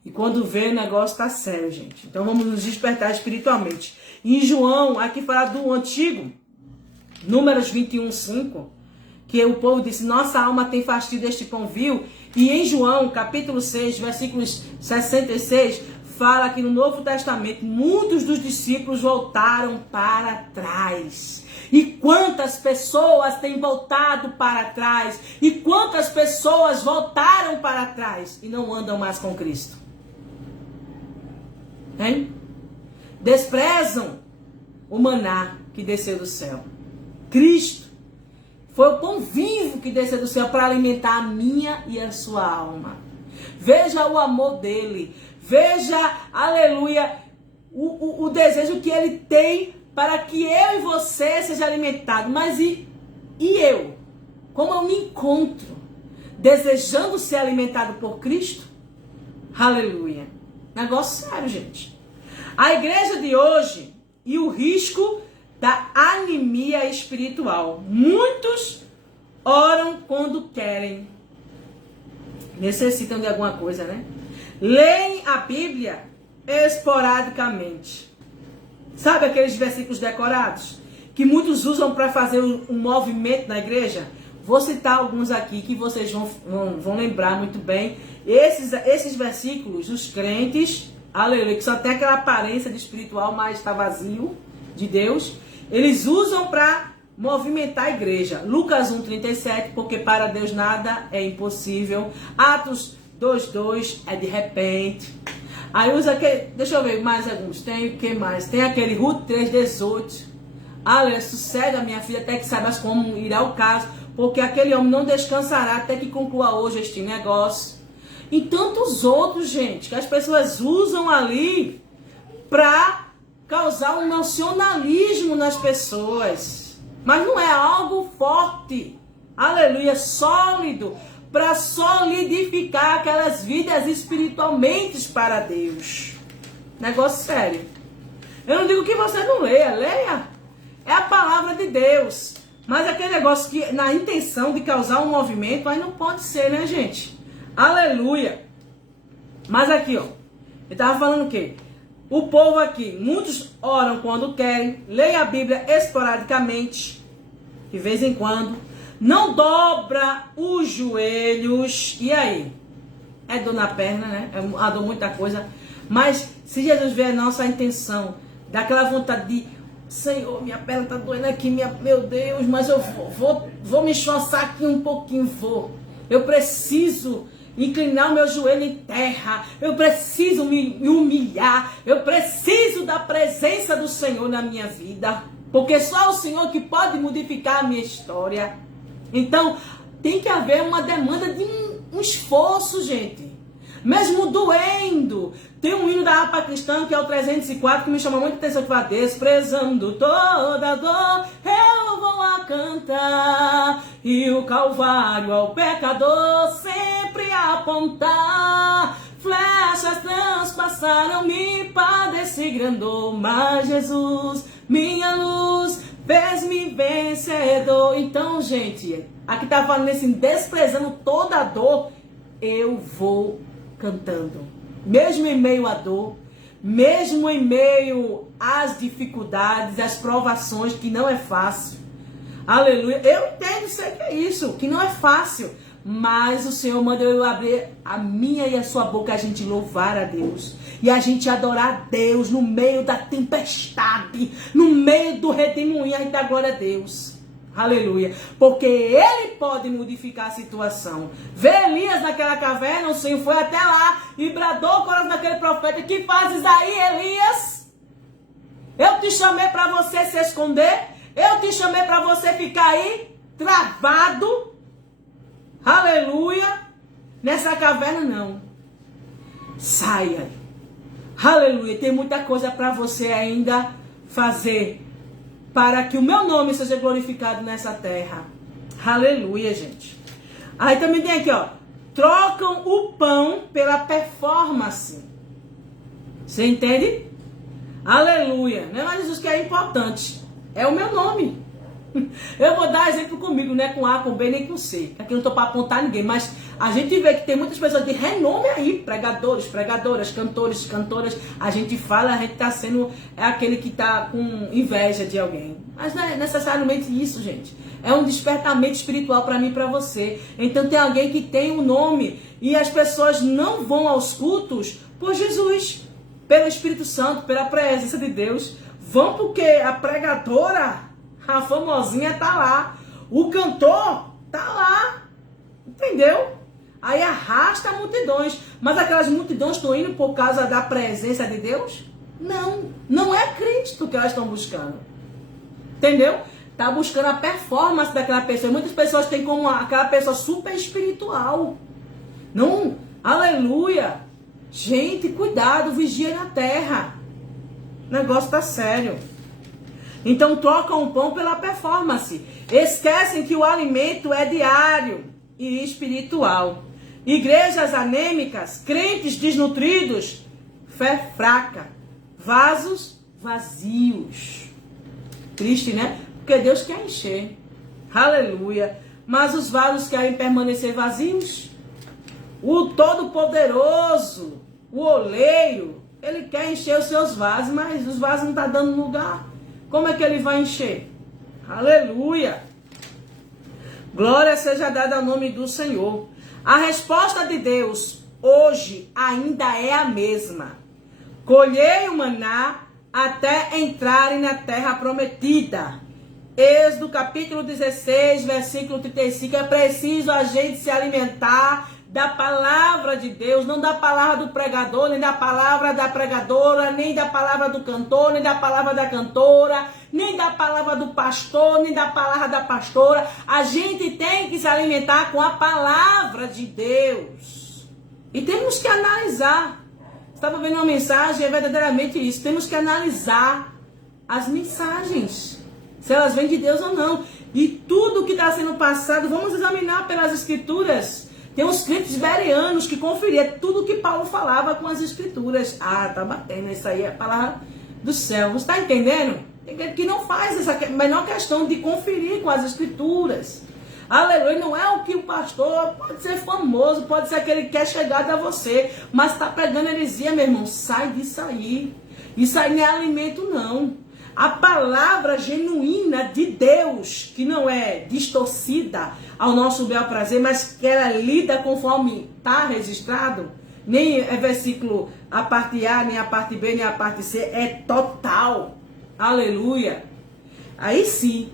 E quando vê, o negócio está sério, gente. Então vamos nos despertar espiritualmente. E em João, aqui fala do antigo, Números 21, 5, que o povo disse, nossa alma tem fastio deste pão vil. E em João, capítulo 6, versículos 66, fala que no Novo Testamento, muitos dos discípulos voltaram para trás. E quantas pessoas têm voltado para trás? E quantas pessoas voltaram para trás e não andam mais com Cristo? Hein? Desprezam o maná que desceu do céu. Cristo foi o pão vivo que desceu do céu para alimentar a minha e a sua alma. Veja o amor dele. Veja, aleluia, o desejo que ele tem para que eu e você seja alimentado. Mas e eu? Como eu me encontro? Desejando ser alimentado por Cristo? Aleluia. Negócio sério, gente. A igreja de hoje e o risco da anemia espiritual. Muitos oram quando querem. Necessitam de alguma coisa, né? Leem a Bíblia esporadicamente. Sabe aqueles versículos decorados? Que muitos usam para fazer um movimento na igreja? Vou citar alguns aqui que vocês vão lembrar muito bem. Esses versículos, os crentes, aleluia, que só tem aquela aparência de espiritual, mas está vazio de Deus, eles usam para movimentar a igreja. Lucas 1,37, porque para Deus nada é impossível. Atos 2,2 é de repente. Aí usa aquele, deixa eu ver mais alguns. Tem o que mais? Tem aquele Ruth 3,18. Aleluia, sossega minha filha até que saibas como irá o caso, porque aquele homem não descansará até que conclua hoje este negócio. E tantos outros, gente, que as pessoas usam ali para causar um nacionalismo nas pessoas. Mas não é algo forte, aleluia, sólido, para solidificar aquelas vidas espiritualmente para Deus. Negócio sério. Eu não digo que você não leia, leia. É a palavra de Deus. Mas aquele negócio que na intenção de causar um movimento, aí não pode ser, né, gente? Aleluia. Mas aqui, ó, eu estava falando o quê? O povo aqui, muitos oram quando querem, leem a Bíblia esporadicamente, de vez em quando, não dobra os joelhos, e aí? É dor na perna, né? É a dor muita coisa. Mas se Jesus vê a nossa intenção, dá aquela vontade de, Senhor, minha perna tá doendo aqui, meu Deus, mas eu vou me esforçar aqui um pouquinho, eu preciso inclinar o meu joelho em terra, eu preciso me humilhar, eu preciso da presença do Senhor na minha vida, porque só o Senhor que pode modificar a minha história. Então, tem que haver uma demanda de um esforço, gente. Mesmo doendo. Tem um hino da harpa cristã, que é o 304, que me chama muita atenção, que fala, desprezando toda dor, eu vou a cantar, e o calvário ao pecador sempre apontar. Flechas transpassaram-me, padeci grandor, mas Jesus, minha luz, fez-me vencedor. Então, gente, aqui tá falando assim, desprezando toda a dor, eu vou cantando. Mesmo em meio à dor, mesmo em meio às dificuldades, às provações, que não é fácil. Aleluia. Eu entendo, sei que é isso, que não é fácil. Mas o Senhor manda eu abrir a minha e a sua boca, a gente louvar a Deus. E a gente adorar a Deus no meio da tempestade, no meio do redemoinho, a gente dá glória a Deus. Aleluia. Porque Ele pode modificar a situação. Vê Elias naquela caverna, o Senhor foi até lá e bradou o coração daquele profeta. Que fazes aí, Elias? Eu te chamei para você se esconder. Eu te chamei para você ficar aí, travado. Aleluia. Nessa caverna não. Saia. Aleluia. Tem muita coisa para você ainda fazer, para que o meu nome seja glorificado nessa terra. Aleluia, gente. Aí também tem aqui, ó. Trocam o pão pela performance. Você entende? Aleluia. Não é mais Jesus que é importante. É o meu nome. Eu vou dar exemplo comigo, não é com A, com B, nem com C. Aqui não estou para apontar ninguém, mas a gente vê que tem muitas pessoas de renome aí, pregadores, pregadoras, cantores, cantoras. A gente fala, a gente está sendo aquele que está com inveja de alguém. Mas não é necessariamente isso, gente. É um despertamento espiritual para mim e para você. Então tem alguém que tem um nome e as pessoas não vão aos cultos por Jesus, pelo Espírito Santo, pela presença de Deus. Vão porque a pregadora, a famosinha, tá lá. O cantor tá lá. Entendeu? Aí arrasta multidões. Mas aquelas multidões estão indo por causa da presença de Deus? Não. Não é Cristo que elas estão buscando. Entendeu? Tá buscando a performance daquela pessoa. Muitas pessoas têm como aquela pessoa super espiritual. Não. Aleluia. Gente, cuidado. Vigia na terra. O negócio tá sério. Então trocam o pão pela performance. Esquecem que o alimento é diário e espiritual. Igrejas anêmicas, crentes desnutridos, fé fraca, vasos vazios. Triste, né? Porque Deus quer encher. Aleluia. Mas os vasos querem permanecer vazios. O Todo-Poderoso, o oleiro, Ele quer encher os seus vasos, mas os vasos não estão dando lugar. Como é que ele vai encher? Aleluia! Glória seja dada ao nome do Senhor. A resposta de Deus hoje ainda é a mesma. Colhei o maná até entrarem na terra prometida. Êxodo capítulo 16, versículo 35. É preciso a gente se alimentar da palavra de Deus, não da palavra do pregador, nem da palavra da pregadora, nem da palavra do cantor, nem da palavra da cantora, nem da palavra do pastor, nem da palavra da pastora. A gente tem que se alimentar com a palavra de Deus. E temos que analisar. Estava vendo uma mensagem, é verdadeiramente isso. Temos que analisar as mensagens, se elas vêm de Deus ou não. E tudo que está sendo passado, vamos examinar pelas escrituras. Tem uns crentes bereanos que conferiam tudo que Paulo falava com as escrituras. Ah, tá batendo, isso aí é a palavra do céu. Você está entendendo? Tem gente que não faz essa menor questão de conferir com as escrituras. Aleluia, não é o que o pastor pode ser famoso, pode ser aquele que quer chegar a você, mas está pregando heresia, meu irmão. Sai disso aí. Isso aí não é alimento, não. A palavra genuína de Deus, que não é distorcida ao nosso bel prazer, mas que ela lida conforme está registrado, nem é versículo a parte A, nem a parte B, nem a parte C, é total. Aleluia. Aí sim,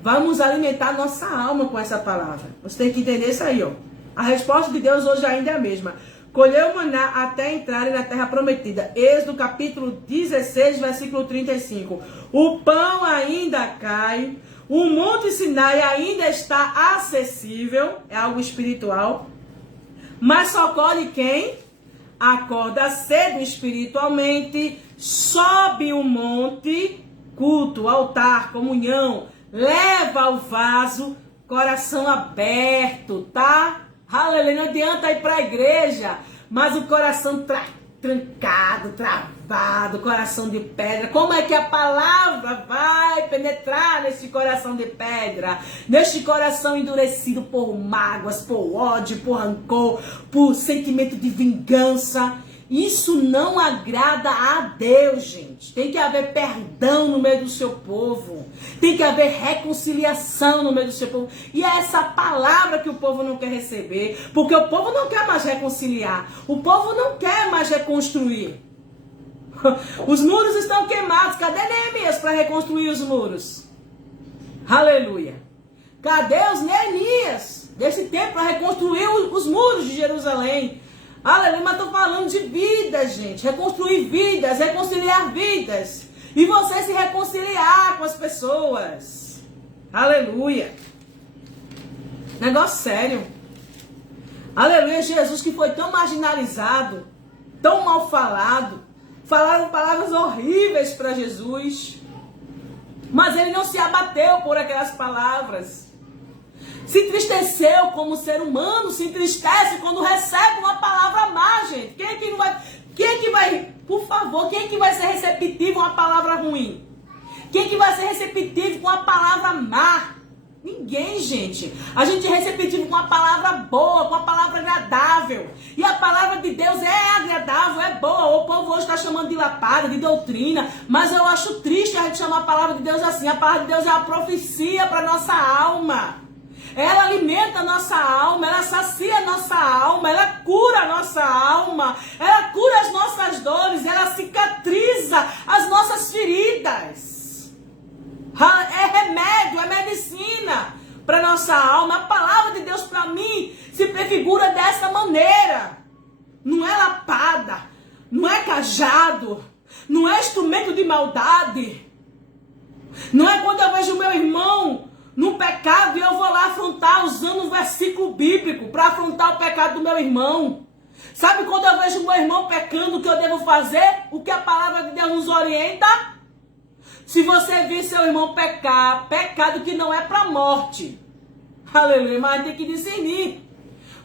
vamos alimentar nossa alma com essa palavra. Você tem que entender isso aí, ó. A resposta de Deus hoje ainda é a mesma. Colheu o maná até entrarem na terra prometida. Êxodo capítulo 16, versículo 35. O pão ainda cai, o monte Sinai ainda está acessível, é algo espiritual. Mas só colhe quem acorda cedo espiritualmente, sobe o monte, culto, altar, comunhão, leva o vaso, coração aberto, tá? Aleluia, não adianta ir para a igreja, mas o coração trancado, travado, coração de pedra. Como é que a palavra vai penetrar nesse coração de pedra? Neste coração endurecido por mágoas, por ódio, por rancor, por sentimento de vingança. Isso não agrada a Deus, gente. Tem que haver perdão no meio do seu povo. Tem que haver reconciliação no meio do seu povo. E é essa palavra que o povo não quer receber. Porque o povo não quer mais reconciliar. O povo não quer mais reconstruir. Os muros estão queimados. Cadê Neemias para reconstruir os muros? Aleluia. Cadê os Neemias desse tempo para reconstruir os muros de Jerusalém? Aleluia, mas estou falando de vidas, gente. Reconstruir vidas, reconciliar vidas. E você se reconciliar com as pessoas. Aleluia. Negócio sério. Aleluia, Jesus que foi tão marginalizado, tão mal falado. Falaram palavras horríveis para Jesus. Mas ele não se abateu por aquelas palavras. Se entristeceu como ser humano, se entristece quando recebe uma palavra má, gente. Quem é que vai, por favor, quem é que vai ser receptivo a uma palavra ruim? Quem é que vai ser receptivo com a palavra má? Ninguém, gente. A gente é receptivo com a palavra boa, com a palavra agradável. E a palavra de Deus é agradável, é boa. O povo hoje está chamando de lapada, de doutrina. Mas eu acho triste a gente chamar a palavra de Deus assim. A palavra de Deus é a profecia para nossa alma. Ela alimenta a nossa alma, ela sacia a nossa alma, ela cura a nossa alma, ela cura as nossas dores, ela cicatriza as nossas feridas. É remédio, é medicina para nossa alma. A palavra de Deus para mim se prefigura dessa maneira. Não é lapada, não é cajado, não é instrumento de maldade. Não é quando eu vejo o meu irmão no pecado e eu vou lá afrontar usando um versículo bíblico para afrontar o pecado do meu irmão. Sabe quando eu vejo o meu irmão pecando, o que eu devo fazer? O que a palavra de Deus nos orienta? Se você vir seu irmão pecar, pecado que não é para morte. Aleluia, mas tem que discernir.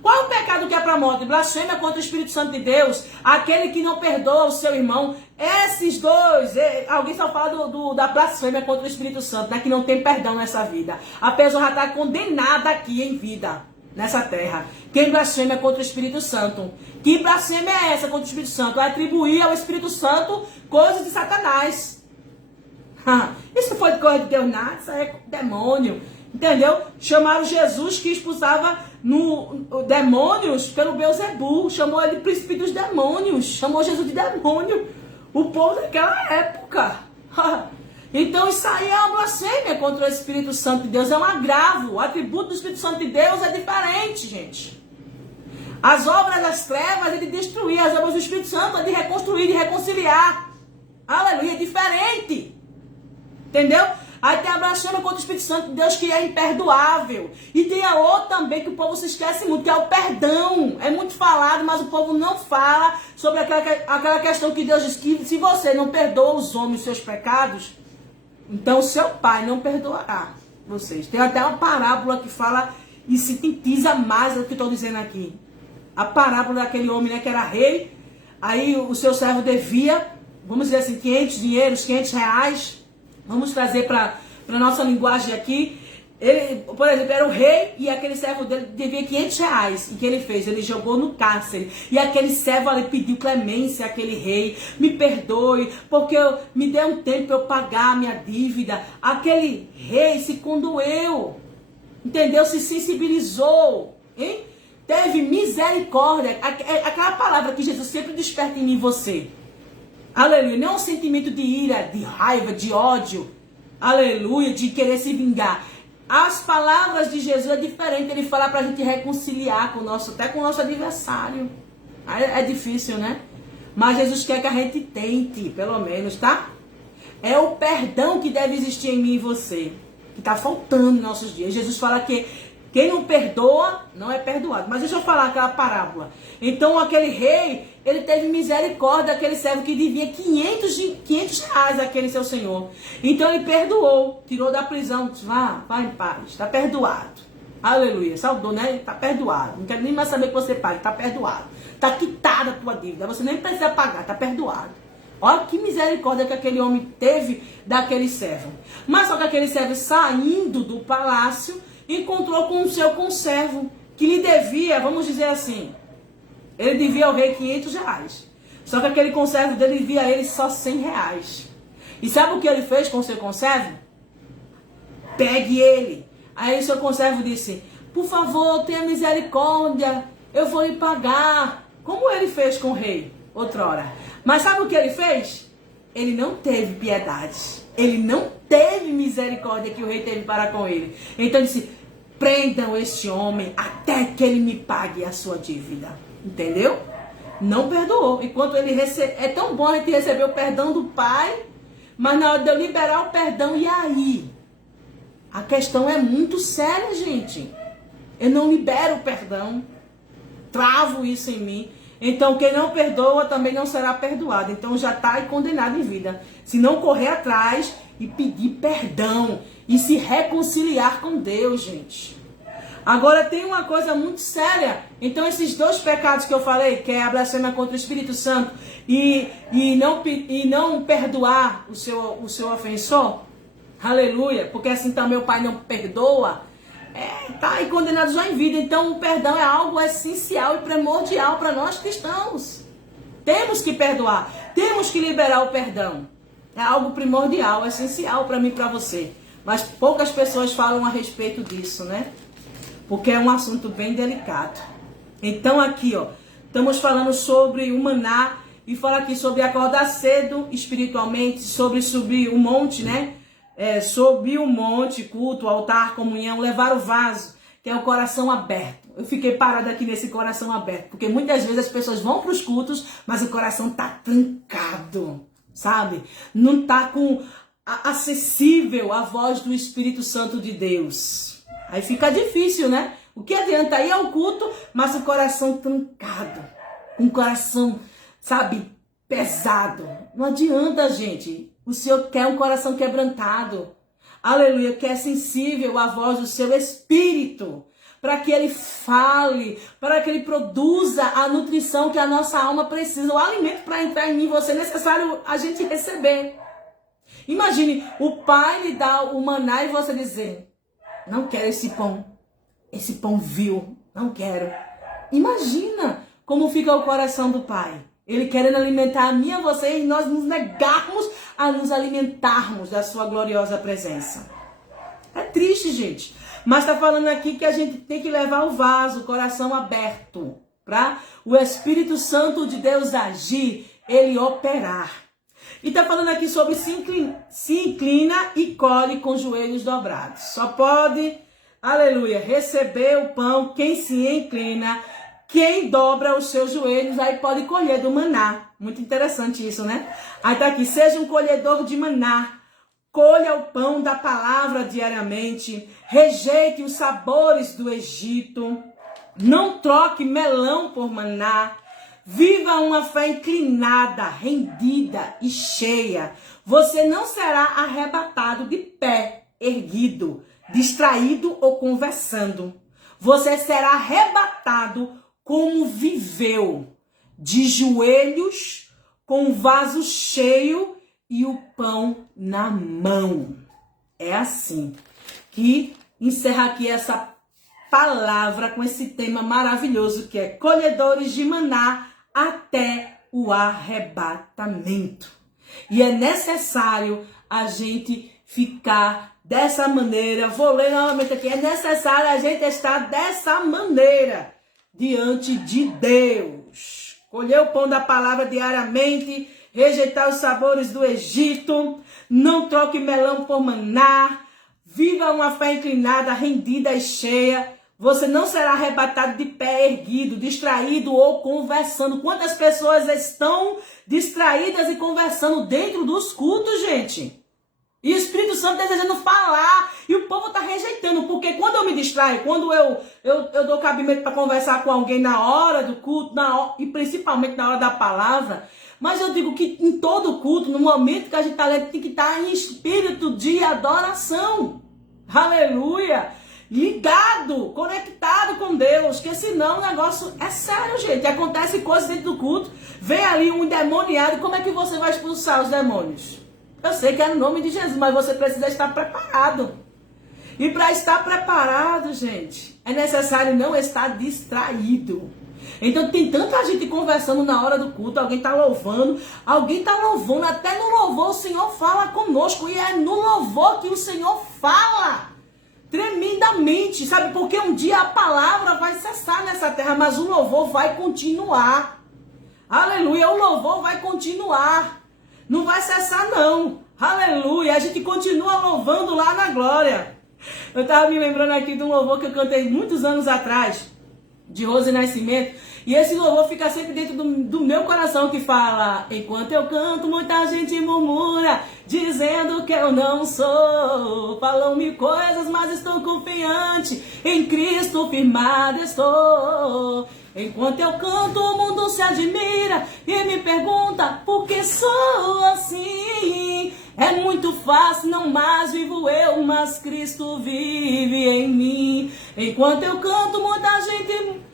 Qual é o pecado que é para morte? Blasfêmia contra o Espírito Santo de Deus. Aquele que não perdoa o seu irmão. Esses dois, alguém só fala da blasfêmia contra o Espírito Santo, né? Que não tem perdão nessa vida. A pessoa já está condenada aqui em vida. nessa terra. Quem blasfema contra o Espírito Santo. Que blasfêmia é essa contra o Espírito Santo? É atribuir ao Espírito Santo coisas de Satanás. Isso foi coisa de Deus, nada, isso é demônio. Entendeu? Chamaram Jesus, que expulsava demônios pelo Beelzebu. Chamou ele de príncipe dos demônios. Chamou Jesus de demônio. O povo daquela época. Então isso aí é uma blasfêmia contra o Espírito Santo de Deus. É um agravo. O atributo do Espírito Santo de Deus é diferente, gente. As obras das trevas é de destruir. As obras do Espírito Santo é de reconstruir, de reconciliar. Aleluia, é diferente. Entendeu? Aí tem a blasfêmia contra o Espírito Santo de Deus, que é imperdoável. E tem a outra também, que o povo se esquece muito, que é o perdão. É muito falado, mas o povo não fala sobre aquela questão que Deus diz que se você não perdoa os homens os seus pecados, então o seu pai não perdoará vocês. Tem até uma parábola que fala e sintetiza mais do que estou dizendo aqui. A parábola daquele homem, né, que era rei, aí o seu servo devia, vamos dizer assim, 500 reais. Vamos trazer para a nossa linguagem aqui. Ele, por exemplo, era o rei e aquele servo dele devia 500 reais. E o que ele fez? Ele jogou no cárcere. E aquele servo ali pediu clemência àquele rei. Me perdoe, porque me dê um tempo para eu pagar a minha dívida. Aquele rei se condoeu. Entendeu? Se sensibilizou. Hein? Teve misericórdia. Aquela palavra que Jesus sempre desperta em mim e você. Aleluia, não é um sentimento de ira, de raiva, de ódio, aleluia, de querer se vingar. As palavras de Jesus é diferente, ele fala pra gente reconciliar com o nosso, até com o nosso adversário. É difícil, né? Mas Jesus quer que a gente tente, pelo menos, tá? É o perdão que deve existir em mim e você, que tá faltando nos nossos dias. Jesus fala que quem não perdoa, não é perdoado. Mas deixa eu falar aquela parábola. Então aquele rei, ele teve misericórdia daquele servo que devia 500 reais àquele seu senhor. Então ele perdoou, tirou da prisão, disse, vá em paz, está perdoado. Aleluia, saudou, né? Está perdoado. Não quero nem mais saber que você paga, está perdoado. Está quitada a tua dívida, você nem precisa pagar, está perdoado. Olha que misericórdia que aquele homem teve daquele servo. Mas só que aquele servo, saindo do palácio, encontrou com o seu conservo, que lhe devia, vamos dizer assim, ele devia ao rei 500 reais. Só que aquele conservo dele devia a ele só 100 reais. E sabe o que ele fez com o seu conservo? Pegue ele. Aí o seu conservo disse, por favor, tenha misericórdia, eu vou lhe pagar. Como ele fez com o rei, outrora. Mas sabe o que ele fez? Ele não teve piedade. Ele não teve misericórdia que o rei teve para com ele. Então disse, prendam este homem até que ele me pague a sua dívida. Entendeu? Não perdoou. Enquanto ele é tão bom a gente receber o perdão do pai, mas na hora de eu liberar o perdão, e aí? A questão é muito séria, gente. Eu não libero o perdão. Travo isso em mim. Então, quem não perdoa também não será perdoado. Então, já está condenado em vida. Se não correr atrás e pedir perdão e se reconciliar com Deus, gente. Agora, tem uma coisa muito séria. Então, esses dois pecados que eu falei, que é a blasfêmia contra o Espírito Santo e não perdoar o seu ofensor, aleluia, porque assim também o Pai não perdoa, tá aí condenado já em vida. Então o perdão é algo essencial e primordial para nós cristãos. Temos que perdoar, temos que liberar o perdão. É algo primordial, essencial para mim e para você. Mas poucas pessoas falam a respeito disso, né? Porque é um assunto bem delicado. Então aqui, ó, estamos falando sobre o maná e fala aqui sobre acordar cedo espiritualmente, sobre subir o monte, né? Subir o monte, culto, altar, comunhão, levar o vaso, que é o coração aberto. Eu fiquei parada aqui nesse coração aberto, porque muitas vezes as pessoas vão para os cultos, mas o coração tá trancado, sabe? Não tá acessível à voz do Espírito Santo de Deus. Aí fica difícil, né? O que adianta ir ao culto, mas o coração trancado, com o coração, sabe, pesado. Não adianta, gente. O Senhor quer um coração quebrantado. Aleluia, quer sensível à voz do seu Espírito. Para que ele fale, para que ele produza a nutrição que a nossa alma precisa. O alimento para entrar em mim e você é necessário a gente receber. Imagine, o Pai lhe dá o maná e você dizer, não quero esse pão vil. Não quero. Imagina como fica o coração do Pai. Ele querendo alimentar a mim e a você e nós nos negarmos a nos alimentarmos da sua gloriosa presença. É triste, gente. Mas está falando aqui que a gente tem que levar o vaso, o coração aberto, para o Espírito Santo de Deus agir, ele operar. E está falando aqui sobre se inclina e colhe com joelhos dobrados. Só pode, aleluia, receber o pão quem se inclina, quem dobra os seus joelhos, aí pode colher do maná. Muito interessante isso, né? Aí está aqui, seja um colhedor de maná. Colha o pão da palavra diariamente. Rejeite os sabores do Egito. Não troque melão por maná. Viva uma fé inclinada, rendida e cheia. Você não será arrebatado de pé, erguido, distraído ou conversando. Você será arrebatado como viveu, de joelhos, com o vaso cheio e o pão na mão. É assim que encerra aqui essa palavra com esse tema maravilhoso que é colhedores de maná até o arrebatamento. E é necessário a gente ficar dessa maneira. Vou ler novamente aqui. É necessário a gente estar dessa maneira diante de Deus. Colher o pão da palavra diariamente, rejeitar os sabores do Egito, não troque melão por maná, viva uma fé inclinada, rendida e cheia. Você não será arrebatado de pé erguido, distraído ou conversando. Quantas pessoas estão distraídas e conversando dentro dos cultos, gente? E o Espírito Santo desejando falar. E o povo está rejeitando. Porque quando eu me distraio, quando eu dou cabimento para conversar com alguém na hora do culto, e principalmente na hora da palavra. Mas eu digo que em todo culto, no momento que a gente está lendo, tem que estar em espírito de adoração. Aleluia! Ligado, conectado com Deus, que senão o negócio é sério, gente. Acontece coisas dentro do culto, vem ali um endemoniado, como é que você vai expulsar os demônios? Eu sei que é no nome de Jesus, mas você precisa estar preparado. E para estar preparado, gente, é necessário não estar distraído. Então tem tanta gente conversando na hora do culto, alguém está louvando, até no louvor o Senhor fala conosco, e é no louvor que o Senhor fala. Tremendamente, sabe? Porque um dia a palavra vai cessar nessa terra, mas o louvor vai continuar. Aleluia, o louvor vai continuar. Não vai cessar não. Aleluia, a gente continua louvando lá na glória. Eu estava me lembrando aqui de um louvor que eu cantei muitos anos atrás, de Rose Nascimento. E esse louvor fica sempre dentro do meu coração, que fala: enquanto eu canto, muita gente murmura, dizendo que eu não sou. Falam mil coisas, mas estou confiante, em Cristo firmado estou. Enquanto eu canto, o mundo se admira e me pergunta por que sou assim. É muito fácil, não mais vivo eu, mas Cristo vive em mim. Enquanto eu canto, muita gente...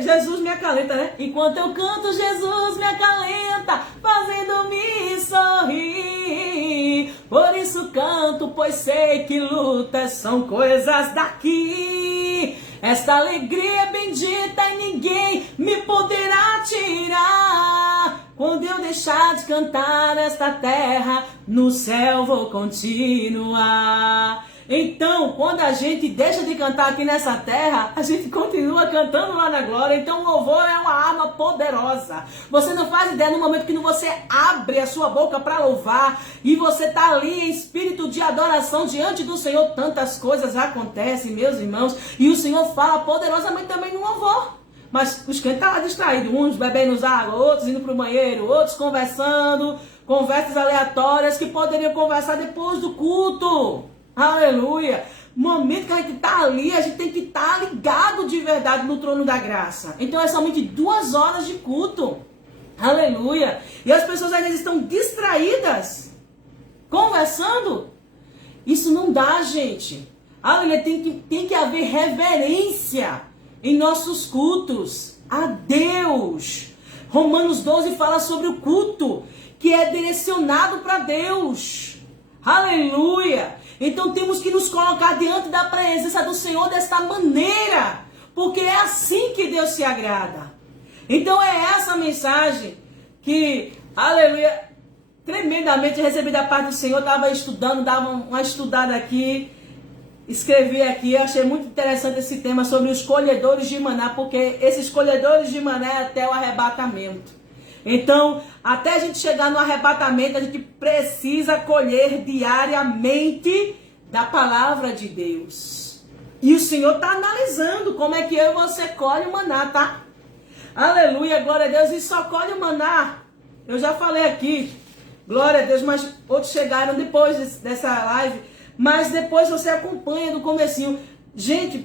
Jesus me acalenta, né? Enquanto eu canto, Jesus me acalenta, fazendo-me sorrir. Por isso canto, pois sei que lutas são coisas daqui. Esta alegria bendita e ninguém me poderá tirar. Quando eu deixar de cantar esta terra, no céu vou continuar. Então, quando a gente deixa de cantar aqui nessa terra, a gente continua cantando lá na glória. Então, o louvor é uma arma poderosa. Você não faz ideia no momento que você abre a sua boca para louvar e você está ali em espírito de adoração diante do Senhor. Tantas coisas acontecem, meus irmãos, e o Senhor fala poderosamente também no louvor. Mas os crentes estão lá distraídos, uns bebendo água, outros indo para o banheiro, outros conversando, conversas aleatórias que poderiam conversar depois do culto. Aleluia! Momento que a gente está ali, a gente tem que estar ligado de verdade no trono da graça. Então é somente 2 horas de culto. Aleluia! E as pessoas às vezes estão distraídas, conversando. Isso não dá, gente. Aleluia! Tem que haver reverência em nossos cultos a Deus. Romanos 12 fala sobre o culto que é direcionado para Deus. Aleluia! Então temos que nos colocar diante da presença do Senhor desta maneira. porque é assim que Deus se agrada. Então é essa mensagem que, aleluia, tremendamente recebi da parte do Senhor. Estava estudando, dava uma estudada aqui, escrevi aqui, achei muito interessante esse tema sobre os colhedores de maná, porque esses colhedores de maná é até o arrebatamento. Então, até a gente chegar no arrebatamento, a gente precisa colher diariamente da palavra de Deus. E o Senhor está analisando como é que eu e você colhe o maná, tá? Aleluia, glória a Deus. E só colhe o maná, eu já falei aqui, glória a Deus, mas outros chegaram depois dessa live. Mas depois você acompanha do comecinho. Gente,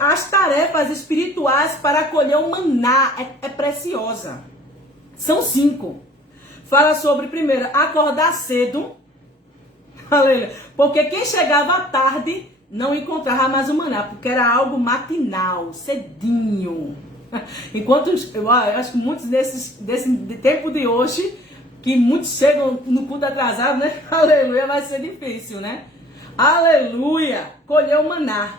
as tarefas espirituais para colher o maná é preciosa. São 5. Fala sobre, primeiro, acordar cedo. Aleluia. Porque quem chegava à tarde não encontrava mais o maná, porque era algo matinal, cedinho. Enquanto, eu acho que muitos desse tempo de hoje, que muitos chegam no culto atrasado, né? Aleluia, vai ser difícil, né? Aleluia, colher o maná.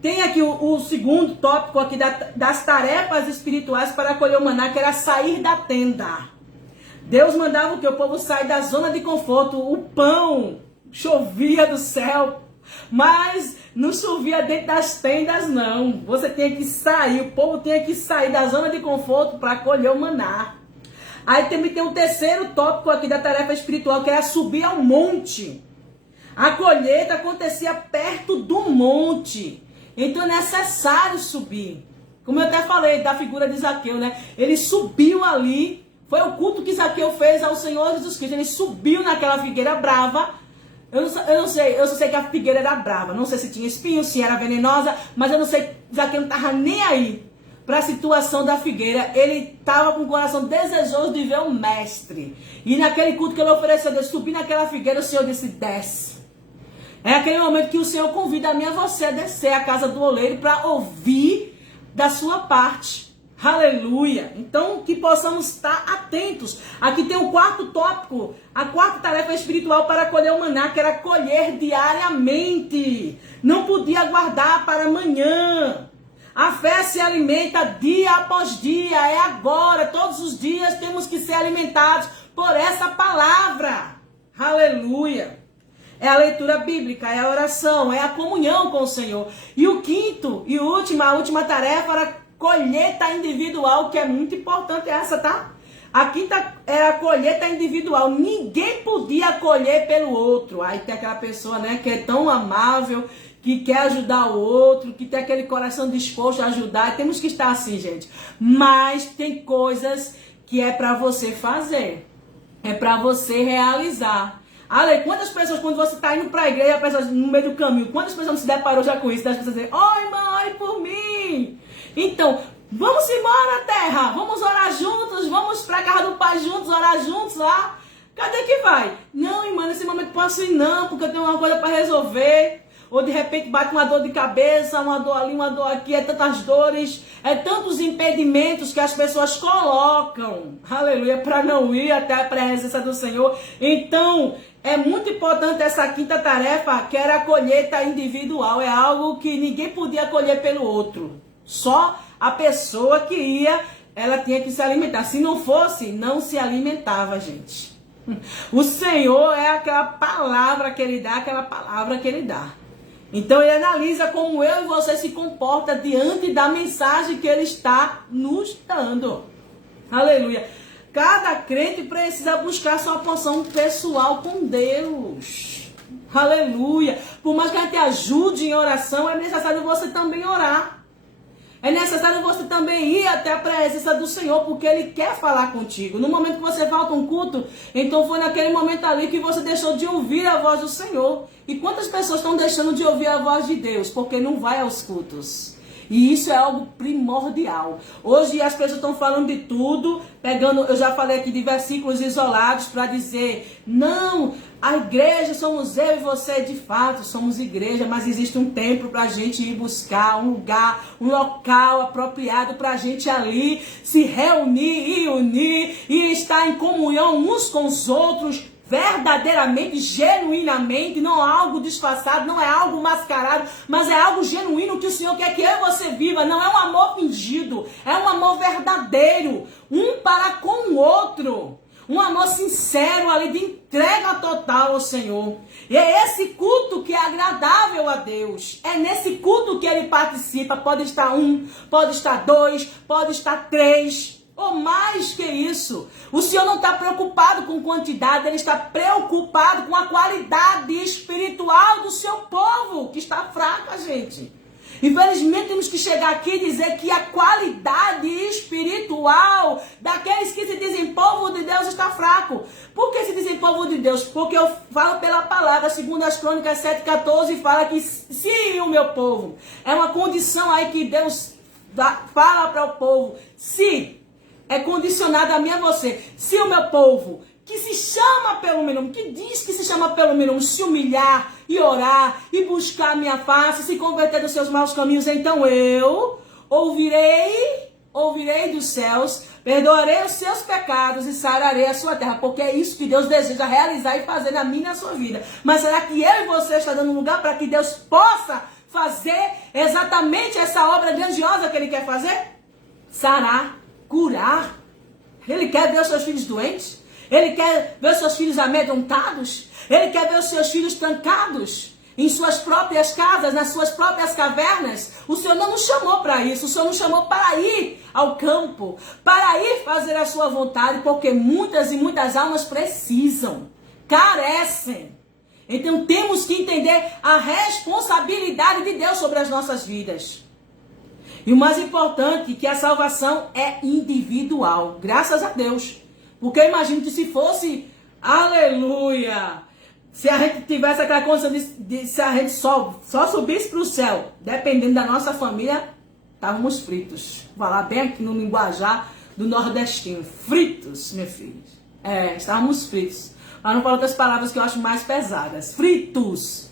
Tem aqui o segundo tópico aqui das tarefas espirituais para colher o maná, que era sair da tenda. Deus mandava que o povo sair da zona de conforto. O pão chovia do céu, mas não chovia dentro das tendas, não. Você tinha que sair, o povo tinha que sair da zona de conforto para colher o maná. Aí também tem o terceiro tópico aqui da tarefa espiritual, que era subir ao monte. A colheita acontecia perto do monte. Então é necessário subir. Como eu até falei da figura de Zaqueu, né? Ele subiu ali. Foi o culto que Zaqueu fez ao Senhor Jesus Cristo. Ele subiu naquela figueira brava. Eu não sei, eu só sei que a figueira era brava. Não sei se tinha espinho, se era venenosa, mas eu não sei, Zaqueu não estava nem aí para a situação da figueira. Ele estava com o coração desejoso de ver o mestre. E naquele culto que ele ofereceu, de subir naquela figueira, o Senhor disse, desce. É aquele momento que o Senhor convida a mim e a você a descer à casa do oleiro para ouvir da sua parte. Aleluia. Então, que possamos estar atentos. Aqui tem o quarto tópico, a quarta tarefa espiritual para colher o maná, que era colher diariamente. Não podia aguardar para amanhã. A fé se alimenta dia após dia, é agora. Todos os dias temos que ser alimentados por essa palavra. Aleluia. É a leitura bíblica, é a oração, é a comunhão com o Senhor. E o quinto e a última tarefa era a colheita individual, que é muito importante essa, tá? A quinta era a colheita individual. Ninguém podia colher pelo outro. Aí tem aquela pessoa, né, que é tão amável, que quer ajudar o outro, que tem aquele coração disposto a ajudar. Temos que estar assim, gente. Mas tem coisas que é para você fazer. É para você realizar. Ale, quantas pessoas, quando você está indo para a igreja, pessoas no meio do caminho, quantas pessoas não se deparou já com isso? Das pessoas dizem, oi, irmã, ore por mim. Então, vamos embora, terra, vamos orar juntos, vamos para a casa do Pai juntos, orar juntos lá. Cadê que vai? Não, irmã, nesse momento posso ir não, porque eu tenho uma coisa para resolver. Ou de repente bate uma dor de cabeça, uma dor ali, uma dor aqui, é tantas dores, é tantos impedimentos que as pessoas colocam, aleluia, para não ir até a presença do Senhor. Então, é muito importante essa quinta tarefa, que era a colheita individual, é algo que ninguém podia colher pelo outro, só a pessoa que ia, ela tinha que se alimentar, se não fosse, não se alimentava, gente. O Senhor é aquela palavra que Ele dá, aquela palavra que Ele dá. Então ele analisa como eu e você se comporta diante da mensagem que ele está nos dando. Aleluia. Cada crente precisa buscar sua porção pessoal com Deus. Aleluia. Por mais que a gente ajude em oração, é necessário você também orar. É necessário você também ir até a presença do Senhor, porque Ele quer falar contigo. No momento que você falta um culto, então foi naquele momento ali que você deixou de ouvir a voz do Senhor. E quantas pessoas estão deixando de ouvir a voz de Deus? Porque não vai aos cultos. E isso é algo primordial. Hoje as pessoas estão falando de tudo, pegando, eu já falei aqui de versículos isolados para dizer Não, a igreja somos eu e você, de fato, somos igreja, mas existe um templo para a gente ir buscar, um lugar, um local apropriado para a gente ali se reunir e unir e estar em comunhão uns com os outros, verdadeiramente, genuinamente, não é algo disfarçado, não é algo mascarado, mas é algo genuíno que o Senhor quer que eu e você viva. Não é um amor fingido, é um amor verdadeiro, um para com o outro, um amor sincero ali de entrega total ao Senhor. E é esse culto que é agradável a Deus, é nesse culto que Ele participa. Pode estar um, pode estar dois, pode estar três, ou mais que isso. O Senhor não está preocupado com quantidade, Ele está preocupado com a qualidade espiritual do seu povo, que está fraca, gente. Infelizmente temos que chegar aqui e dizer que a qualidade espiritual daqueles que se dizem povo de Deus está fraco. Por que se dizem povo de Deus? Porque eu falo pela palavra, segundo as Crônicas 7,14, fala que se o meu povo, é uma condição aí que Deus fala para o povo, se é condicionado a mim e a você. Se o meu povo, que se chama pelo meu nome, que diz que se chama pelo meu nome, se humilhar e orar e buscar a minha face, se converter dos seus maus caminhos, então eu ouvirei dos céus, perdoarei os seus pecados e sararei a sua terra, porque é isso que Deus deseja realizar e fazer na minha e na sua vida. Mas será que eu e você está dando lugar para que Deus possa fazer exatamente essa obra grandiosa que Ele quer fazer? Sarar, curar. Ele quer ver os seus filhos doentes? Ele quer ver os seus filhos amedrontados? Ele quer ver os seus filhos trancados em suas próprias casas, nas suas próprias cavernas? O Senhor não nos chamou para isso. O Senhor nos chamou para ir ao campo, para ir fazer a sua vontade, porque muitas e muitas almas precisam, carecem. Então temos que entender a responsabilidade de Deus sobre as nossas vidas. E o mais importante é que a salvação é individual, graças a Deus. Porque eu imagino que se fosse, aleluia, se a gente tivesse aquela condição se a gente só subisse para o céu, dependendo da nossa família, estávamos fritos. Vou falar bem aqui no linguajar do nordestino, fritos, meus filhos. Estávamos fritos. Para não falar outras palavras que eu acho mais pesadas. Fritos.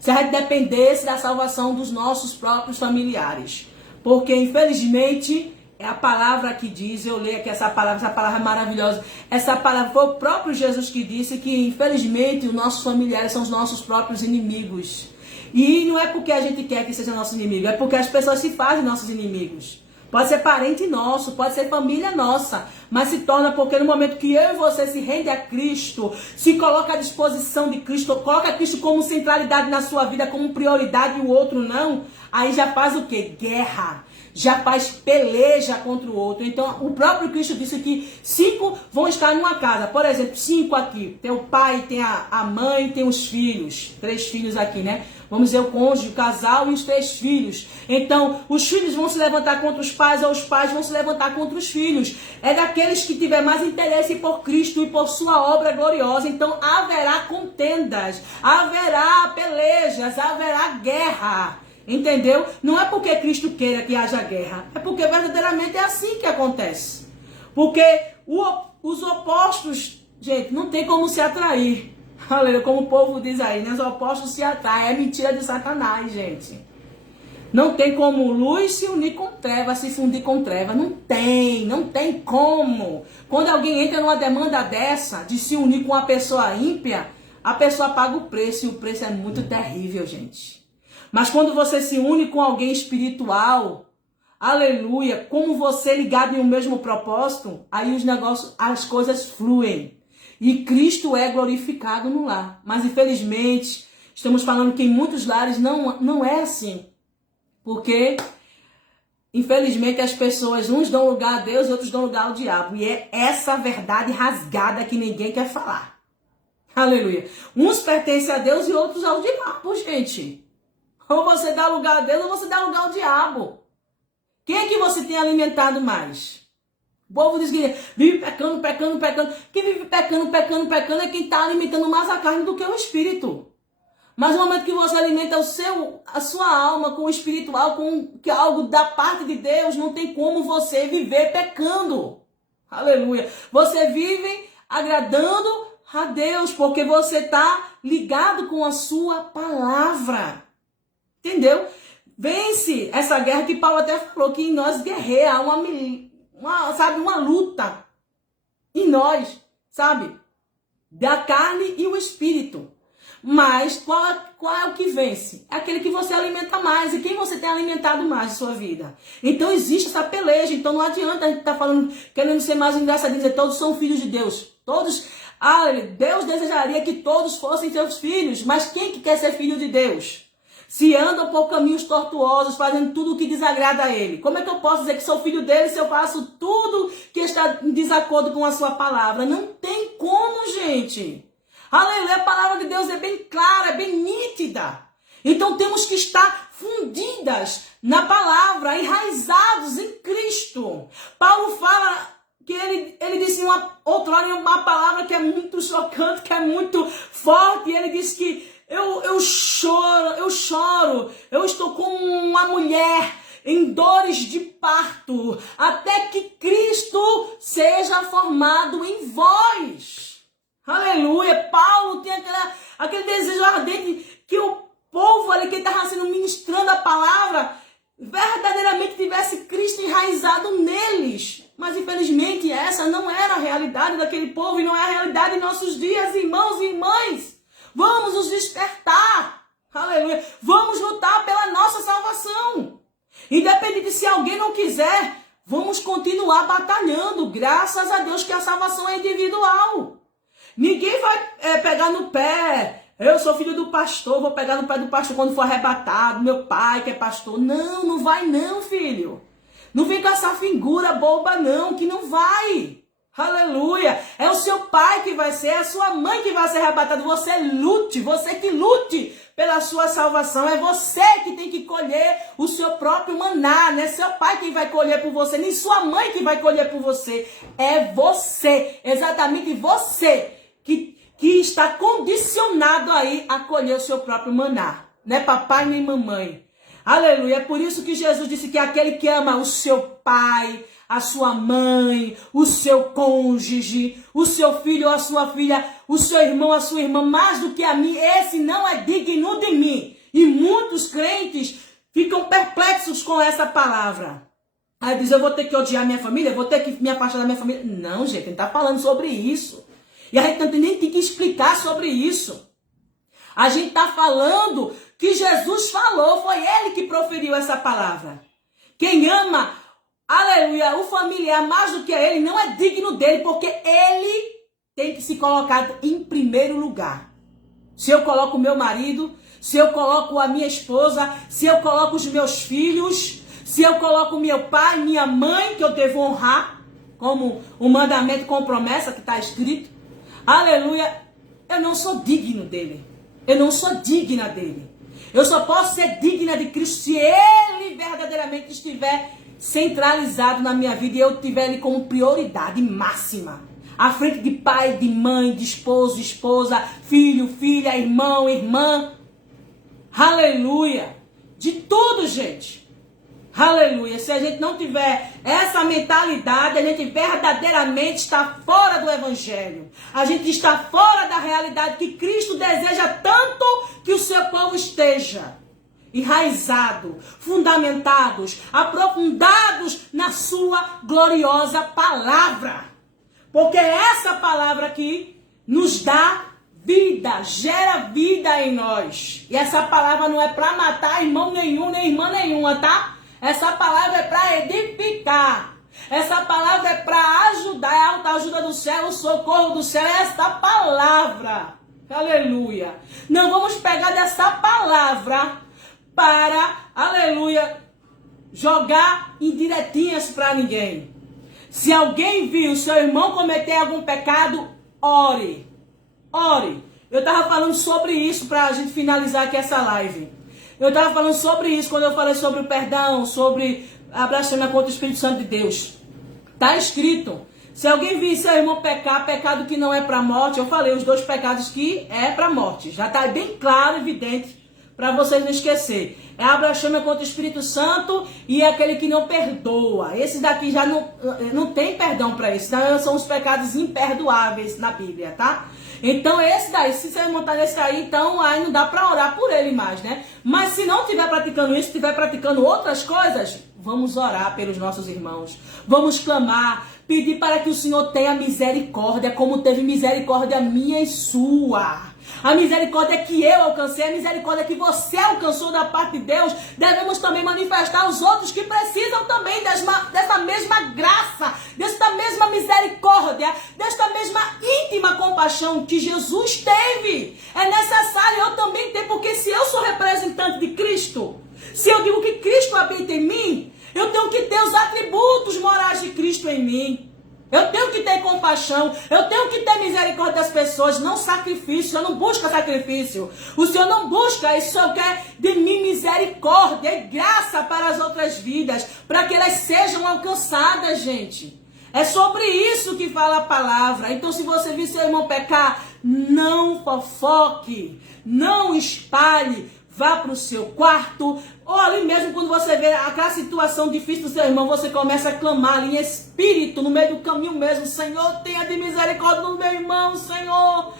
Se a gente dependesse da salvação dos nossos próprios familiares. Porque, infelizmente, é a palavra que diz, eu leio aqui essa palavra é maravilhosa. Essa palavra foi o próprio Jesus que disse que, infelizmente, os nossos familiares são os nossos próprios inimigos. E não é porque a gente quer que seja nosso inimigo, é porque as pessoas se fazem nossos inimigos. Pode ser parente nosso, pode ser família nossa, mas se torna porque no momento que eu e você se rende a Cristo, se coloca à disposição de Cristo, coloca Cristo como centralidade na sua vida, como prioridade e o outro não, aí já faz o quê? Guerra. Já faz peleja contra o outro. Então, o próprio Cristo disse que 5 vão estar numa casa. Por exemplo, 5 aqui. Tem o pai, tem a mãe, tem os filhos. 3 filhos aqui, né? Vamos dizer o cônjuge, o casal e os 3 filhos. Então, os filhos vão se levantar contra os pais ou os pais vão se levantar contra os filhos. É daqueles que tiver mais interesse por Cristo e por sua obra gloriosa. Então, haverá contendas, haverá pelejas, haverá guerra. Entendeu? Não é porque Cristo queira que haja guerra. É porque verdadeiramente é assim que acontece. Porque os opostos, gente, não tem como se atrair. Como o povo diz aí, né? Os opostos se atraem. É mentira de Satanás, gente. Não tem como luz se unir com treva, se fundir com treva. Não tem como. Quando alguém entra numa demanda dessa, de se unir com uma pessoa ímpia, a pessoa paga o preço. E o preço é muito terrível, gente. Mas quando você se une com alguém espiritual, aleluia, como você ligado em um mesmo propósito, aí os negócios, as coisas fluem. E Cristo é glorificado no lar. Mas infelizmente, estamos falando que em muitos lares não é assim. Porque, infelizmente, as pessoas, uns dão lugar a Deus, outros dão lugar ao diabo. E é essa verdade rasgada que ninguém quer falar. Aleluia. Uns pertencem a Deus e outros ao diabo, gente. Ou você dá lugar a Deus ou você dá lugar ao diabo. Quem é que você tem alimentado mais? O povo diz que vive pecando. Quem vive pecando é quem está alimentando mais a carne do que o espírito. Mas no momento que você alimenta a sua alma com o espiritual, com algo da parte de Deus, não tem como você viver pecando. Aleluia. Você vive agradando a Deus, porque você está ligado com a sua palavra. Entendeu? Vence essa guerra que Paulo até falou que em nós guerreia, uma luta em nós, sabe? Da carne e o espírito. Mas qual é o que vence? É aquele que você alimenta mais. E quem você tem alimentado mais em sua vida? Então existe essa peleja. Então não adianta a gente estar falando, querendo ser mais engraçadinho, dizer todos são filhos de Deus. Todos, Deus desejaria que todos fossem seus filhos. Mas quem que quer ser filho de Deus? Se andam por caminhos tortuosos, fazendo tudo o que desagrada a Ele. Como é que eu posso dizer que sou filho dele se eu faço tudo que está em desacordo com a sua palavra? Não tem como, gente. Aleluia, a palavra de Deus é bem clara, é bem nítida. Então temos que estar fundidas na palavra, enraizados em Cristo. Paulo fala que ele disse outrora uma palavra que é muito chocante, que é muito forte. Ele disse que eu choro, eu estou como uma mulher em dores de parto, até que Cristo seja formado em vós. Aleluia! Paulo tem aquele desejo ardente que o povo ali que estava sendo ministrando a palavra verdadeiramente tivesse Cristo enraizado neles. Mas infelizmente essa não era a realidade daquele povo e não é a realidade em nossos dias, irmãos e irmãs. Vamos nos despertar. Aleluia! Vamos lutar pela nossa salvação. Independente se alguém não quiser, vamos continuar batalhando. Graças a Deus que a salvação é individual. Ninguém vai pegar no pé. Eu sou filho do pastor, vou pegar no pé do pastor quando for arrebatado. Meu pai que é pastor. Não vai não, filho. Não vem com essa figura boba não, que não vai. Aleluia. É o seu pai que vai ser, é a sua mãe que vai ser arrebatada. Você lute, você que lute pela sua salvação. É você que tem que colher o seu próprio maná. Não é seu pai quem vai colher por você, nem sua mãe que vai colher por você. É você, exatamente você, que está condicionado aí a colher o seu próprio maná. Não é papai nem mamãe. Aleluia. É por isso que Jesus disse que aquele que ama o seu pai, a sua mãe, o seu cônjuge, o seu filho ou a sua filha, o seu irmão, a sua irmã, mais do que a mim, esse não é digno de mim. E muitos crentes ficam perplexos com essa palavra. Aí diz, eu vou ter que odiar minha família, eu vou ter que me afastar da minha família. Não, gente, a gente está falando sobre isso. E a gente nem tem que explicar sobre isso. A gente está falando que Jesus falou, foi ele que proferiu essa palavra. Quem ama, aleluia, o familiar mais do que ele não é digno dele, porque ele tem que se colocar em primeiro lugar. Se eu coloco o meu marido, se eu coloco a minha esposa, se eu coloco os meus filhos, se eu coloco meu pai, minha mãe, que eu devo honrar, como o mandamento com promessa que está escrito, aleluia, eu não sou digno dele. Eu não sou digna dele. Eu só posso ser digna de Cristo se ele verdadeiramente estiver centralizado na minha vida e eu tiver ele como prioridade máxima. À frente de pai, de mãe, de esposo, esposa, filho, filha, irmão, irmã. Aleluia. De tudo, gente. Aleluia. Se a gente não tiver essa mentalidade, a gente verdadeiramente está fora do evangelho. A gente está fora da realidade que Cristo deseja tanto que o seu povo esteja enraizado, fundamentados, aprofundados na sua gloriosa palavra. Porque essa palavra aqui nos dá vida, gera vida em nós. E essa palavra não é para matar irmão nenhum, nem irmã nenhuma, tá? Essa palavra é para edificar. Essa palavra é para ajudar. É a alta ajuda do céu, o socorro do céu. É esta palavra. Aleluia. Não vamos pegar dessa palavra para, aleluia, jogar indiretinhas para ninguém. Se alguém viu seu irmão cometer algum pecado, ore. Ore. Eu estava falando sobre isso para a gente finalizar aqui essa live. Eu estava falando sobre isso quando eu falei sobre o perdão, sobre a blasfêmia contra o Espírito Santo de Deus. Está escrito. Se alguém vir seu irmão pecar, pecado que não é para morte, eu falei os dois pecados que é para morte. Já está bem claro, evidente, para vocês não esquecer. É a blasfêmia contra o Espírito Santo e é aquele que não perdoa. Esses daqui já não tem perdão para isso. São os pecados imperdoáveis na Bíblia, tá? Então esse daí, se você montar nesse daí, então aí não dá para orar por ele mais, né? Mas se não estiver praticando isso, estiver praticando outras coisas, vamos orar pelos nossos irmãos. Vamos clamar, pedir para que o Senhor tenha misericórdia, como teve misericórdia minha e sua. A misericórdia que eu alcancei, a misericórdia que você alcançou da parte de Deus, devemos também manifestar aos outros que precisam também dessa mesma graça, desta mesma misericórdia, desta mesma íntima compaixão que Jesus teve. É necessário eu também ter, porque se eu sou representante de Cristo, se eu digo que Cristo habita em mim, eu tenho que ter os atributos morais de Cristo em mim. Eu tenho que ter compaixão, eu tenho que ter misericórdia das pessoas, não sacrifício. Eu não busco sacrifício. O Senhor não busca isso, só quer de mim misericórdia e graça para as outras vidas, para que elas sejam alcançadas, gente. É sobre isso que fala a palavra. Então, se você vir seu irmão pecar, não fofoque, não espalhe. Vá para o seu quarto, ou ali mesmo quando você vê aquela situação difícil do seu irmão, você começa a clamar ali em espírito, no meio do caminho mesmo. Senhor, tenha de misericórdia do meu irmão, Senhor.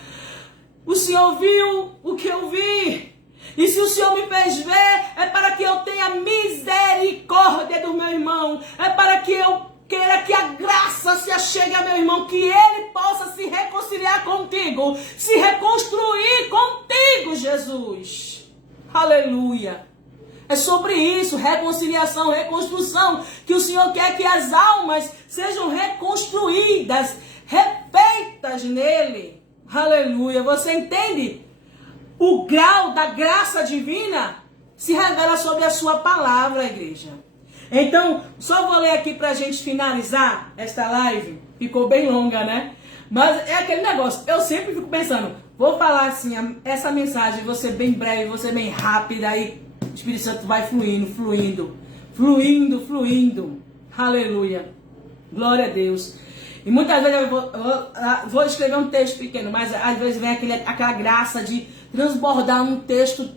O Senhor viu o que eu vi. E se o Senhor me fez ver, é para que eu tenha misericórdia do meu irmão. É para que eu queira que a graça se achegue a meu irmão, que ele possa se reconciliar contigo, se reconstruir contigo, Jesus. Aleluia. É sobre isso, reconciliação, reconstrução, que o Senhor quer que as almas sejam reconstruídas, refeitas nele. Aleluia. Você entende? O grau da graça divina se revela sobre a sua palavra, igreja. Então, só vou ler aqui para a gente finalizar esta live. Ficou bem longa, né? Mas é aquele negócio, eu sempre fico pensando, vou falar assim, essa mensagem, vou ser bem breve, vou ser bem rápida, aí o Espírito Santo vai fluindo. Aleluia. Glória a Deus. E muitas vezes eu vou escrever um texto pequeno, mas às vezes vem aquela graça de transbordar um texto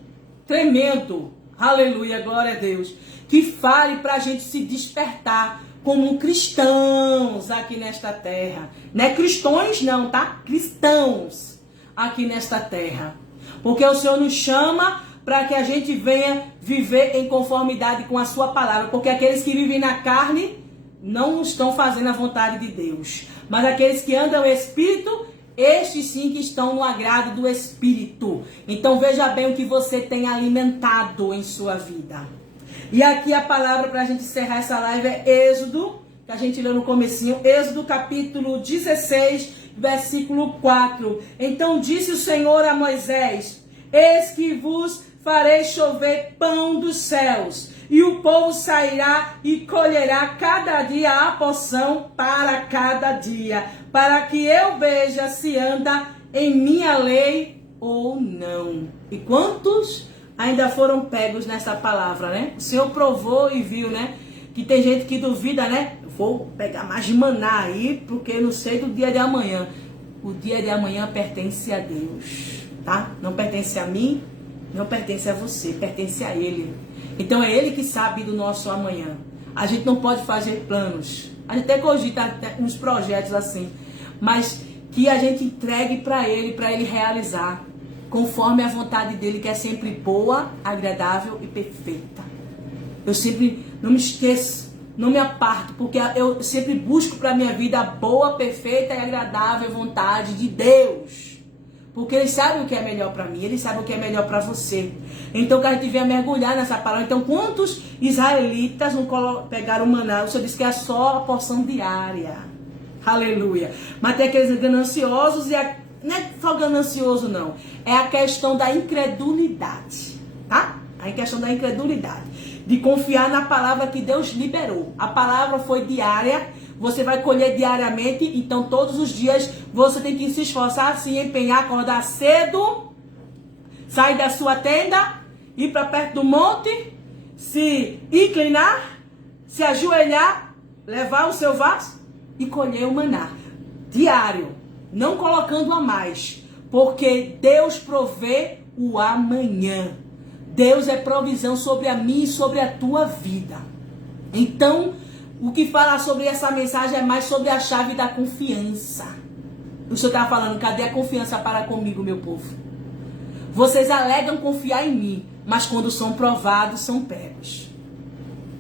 tremendo. Aleluia, glória a Deus. Que fale para a gente se despertar como cristãos aqui nesta terra. Não é cristões não, tá? Cristãos aqui nesta terra. Porque o Senhor nos chama para que a gente venha viver em conformidade com a sua palavra. Porque aqueles que vivem na carne não estão fazendo a vontade de Deus. Mas aqueles que andam no Espírito, estes sim que estão no agrado do Espírito. Então veja bem o que você tem alimentado em sua vida. E aqui a palavra para a gente encerrar essa live é Êxodo, que a gente leu no comecinho, Êxodo capítulo 16, versículo 4. Então disse o Senhor a Moisés: eis que vos farei chover pão dos céus, e o povo sairá e colherá cada dia a porção para cada dia, para que eu veja se anda em minha lei ou não. E quantos ainda foram pegos nessa palavra, né? O Senhor provou e viu, né? Que tem gente que duvida, né? Vou pegar mais de maná aí, porque não sei do dia de amanhã. O dia de amanhã pertence a Deus, tá? Não pertence a mim, não pertence a você, pertence a Ele. Então é Ele que sabe do nosso amanhã. A gente não pode fazer planos. A gente até cogita uns projetos assim, mas que a gente entregue para Ele realizar, conforme a vontade dele, que é sempre boa, agradável e perfeita. Eu sempre não me esqueço, não me aparto, porque eu sempre busco para a minha vida a boa, perfeita e agradável vontade de Deus. Porque Ele sabe o que é melhor para mim, Ele sabe o que é melhor para você. Então que a gente venha mergulhar nessa palavra. Então quantos israelitas não pegaram o maná? O Senhor disse que é só a porção diária. Aleluia. Mas tem aqueles gananciosos e não é só ganancioso, não. É a questão da incredulidade, tá? A questão da incredulidade. De confiar na palavra que Deus liberou. A palavra foi diária. Você vai colher diariamente. Então, todos os dias, você tem que se esforçar, se empenhar, acordar cedo. Sair da sua tenda. Ir para perto do monte. Se inclinar. Se ajoelhar. Levar o seu vaso. E colher o maná. Diário. Não colocando a mais, porque Deus provê o amanhã. Deus é provisão sobre a minha e sobre a tua vida. Então, o que fala sobre essa mensagem é mais sobre a chave da confiança. O Senhor estava falando, cadê a confiança para comigo, meu povo? Vocês alegam confiar em mim, mas quando são provados, são pegos.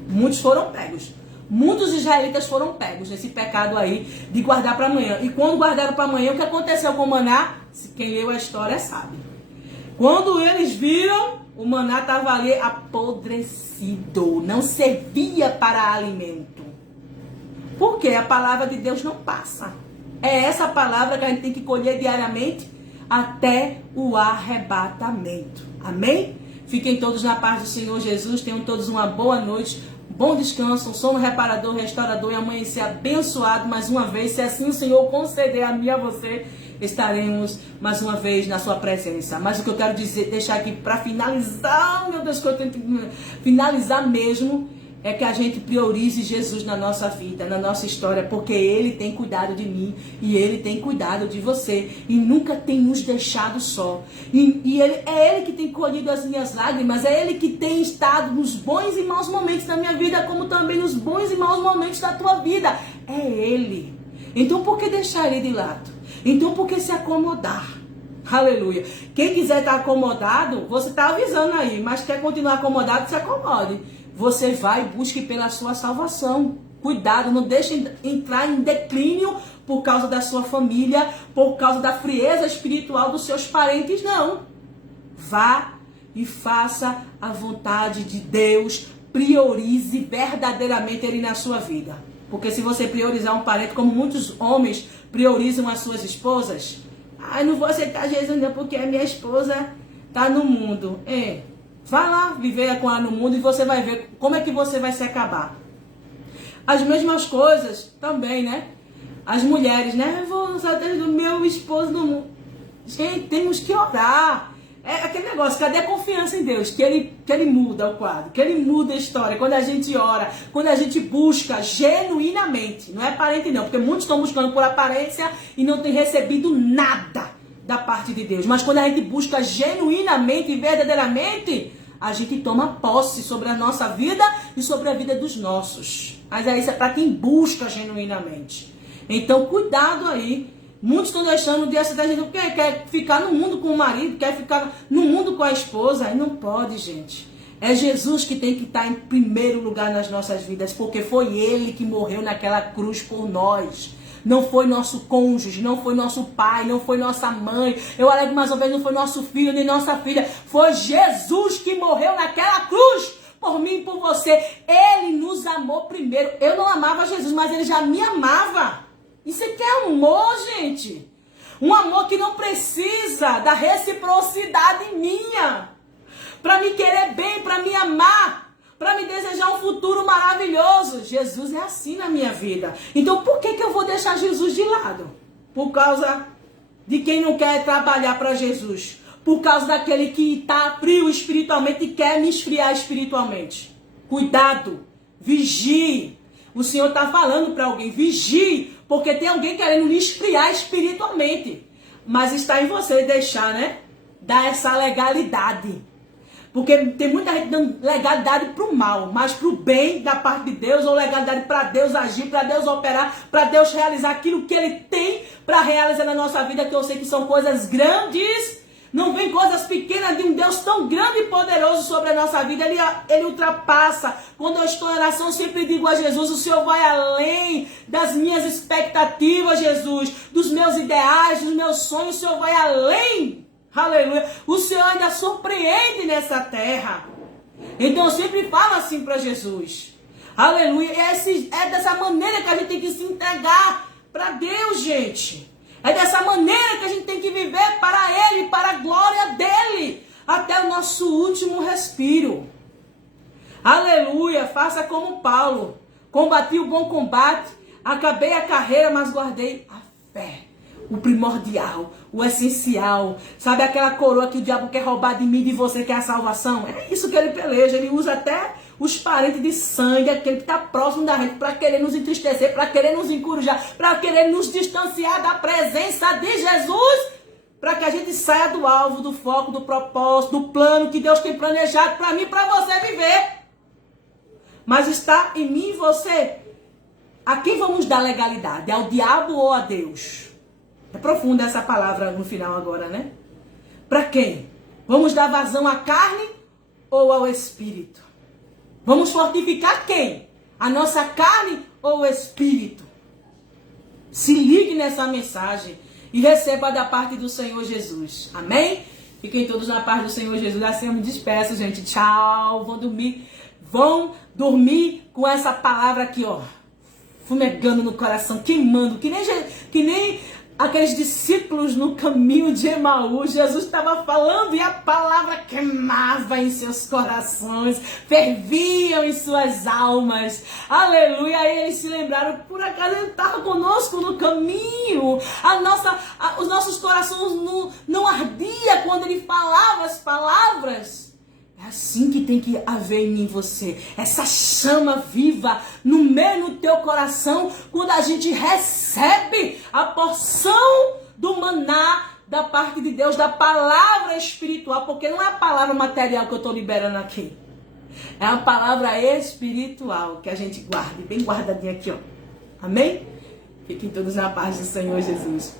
Muitos foram pegos. Muitos israelitas foram pegos nesse pecado aí de guardar para amanhã. E quando guardaram para amanhã, o que aconteceu com o maná? Quem leu a história sabe. Quando eles viram, o maná estava ali apodrecido. Não servia para alimento. Porque a palavra de Deus não passa. É essa palavra que a gente tem que colher diariamente até o arrebatamento. Amém? Fiquem todos na paz do Senhor Jesus. Tenham todos uma boa noite. Bom descanso, um sono reparador, restaurador e amanhecer abençoado mais uma vez. Se assim o Senhor conceder a mim e a você, estaremos mais uma vez na sua presença. Mas o que eu quero dizer, deixar aqui para finalizar, meu Deus, que eu tenho que finalizar mesmo, é que a gente priorize Jesus na nossa vida, na nossa história, porque Ele tem cuidado de mim e Ele tem cuidado de você e nunca tem nos deixado só. É Ele que tem colhido as minhas lágrimas, é Ele que tem estado nos bons e maus momentos da minha vida, como também nos bons e maus momentos da tua vida. É Ele. Então por que deixar Ele de lado? Então por que se acomodar? Aleluia. Quem quiser estar acomodado, você está avisando aí, mas quer continuar acomodado, se acomode. Você vai e busque pela sua salvação. Cuidado, não deixe entrar em declínio por causa da sua família, por causa da frieza espiritual dos seus parentes, não. Vá e faça a vontade de Deus. Priorize verdadeiramente Ele na sua vida. Porque se você priorizar um parente, como muitos homens priorizam as suas esposas, não vou aceitar Jesus não, porque a minha esposa está no mundo. Vá lá viver com ela no mundo e você vai ver como é que você vai se acabar. As mesmas coisas também, né? As mulheres, né? Eu vou saber do meu esposo no mundo. Gente, temos que orar. É aquele negócio, cadê a confiança em Deus? Que ele muda o quadro, que Ele muda a história. Quando a gente ora, quando a gente busca genuinamente, não é aparente não, porque muitos estão buscando por aparência e não têm recebido nada da parte de Deus. Mas quando a gente busca genuinamente e verdadeiramente, a gente toma posse sobre a nossa vida e sobre a vida dos nossos. Mas isso é para quem busca genuinamente. Então, cuidado aí. Muitos estão deixando de aceitar Jesus porque quer ficar no mundo com o marido, quer ficar no mundo com a esposa. E não pode, gente. É Jesus que tem que estar em primeiro lugar nas nossas vidas, porque foi Ele que morreu naquela cruz por nós. Não foi nosso cônjuge, não foi nosso pai, não foi nossa mãe. Eu alego mais uma vez, não foi nosso filho nem nossa filha. Foi Jesus que morreu naquela cruz por mim e por você. Ele nos amou primeiro. Eu não amava Jesus, mas Ele já me amava. Isso aqui é amor, gente. Um amor que não precisa da reciprocidade minha. Para me querer bem, para me amar, para me desejar um futuro maravilhoso. Jesus é assim na minha vida. Então por que eu vou deixar Jesus de lado? Por causa de quem não quer trabalhar para Jesus. Por causa daquele que está frio espiritualmente e quer me esfriar espiritualmente. Cuidado, vigie. O Senhor está falando para alguém, vigie. Porque tem alguém querendo me esfriar espiritualmente. Mas está em você deixar, né? Dar essa legalidade. Porque tem muita gente dando legalidade para o mal, mas para o bem da parte de Deus, ou legalidade para Deus agir, para Deus operar, para Deus realizar aquilo que Ele tem para realizar na nossa vida, que eu sei que são coisas grandes. Não vem coisas pequenas de um Deus tão grande e poderoso sobre a nossa vida. Ele ultrapassa. Quando eu estou em oração, eu sempre digo a Jesus, o Senhor vai além das minhas expectativas, Jesus, dos meus ideais, dos meus sonhos, o Senhor vai além. Aleluia. O Senhor ainda surpreende nessa terra. Então eu sempre falo assim para Jesus. Aleluia. É dessa maneira que a gente tem que se entregar para Deus, gente. É dessa maneira que a gente tem que viver para Ele, para a glória dEle, até o nosso último respiro. Aleluia. Faça como Paulo. Combati o bom combate, acabei a carreira, mas guardei a fé. O primordial, o essencial. Sabe aquela coroa que o diabo quer roubar de mim e de você, que é a salvação? É isso que ele peleja. Ele usa até os parentes de sangue, aquele que está próximo da gente, para querer nos entristecer, para querer nos encorajar, para querer nos distanciar da presença de Jesus, para que a gente saia do alvo, do foco, do propósito, do plano que Deus tem planejado para mim e para você viver. Mas está em mim e você. A quem vamos dar legalidade? Ao diabo ou a Deus? É profunda essa palavra no final agora, né? Para quem? Vamos dar vazão à carne ou ao espírito? Vamos fortificar quem? A nossa carne ou o espírito? Se ligue nessa mensagem e receba da parte do Senhor Jesus. Amém? Fiquem todos na paz do Senhor Jesus. Assim eu me despeço, gente. Tchau. Vão dormir com essa palavra aqui, ó. Fumegando no coração, queimando. Que nem aqueles discípulos no caminho de Emaús. Jesus estava falando e a palavra queimava em seus corações, ferviam em suas almas. Aleluia! Aí eles se lembraram, por acaso ele estava conosco no caminho. Os nossos corações não ardiam quando ele falava as palavras. É assim que tem que haver em mim e você. Essa chama viva no teu coração, quando a gente recebe a porção do maná da parte de Deus, da palavra espiritual, porque não é a palavra material que eu estou liberando aqui. É a palavra espiritual que a gente guarda, bem guardadinha aqui, ó. Amém? Fiquem todos na paz do Senhor Jesus.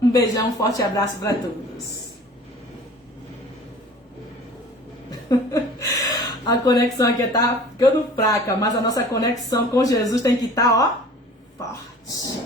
Um beijão, um forte abraço para todos. A conexão aqui tá ficando fraca, mas a nossa conexão com Jesus tem que estar, ó, forte.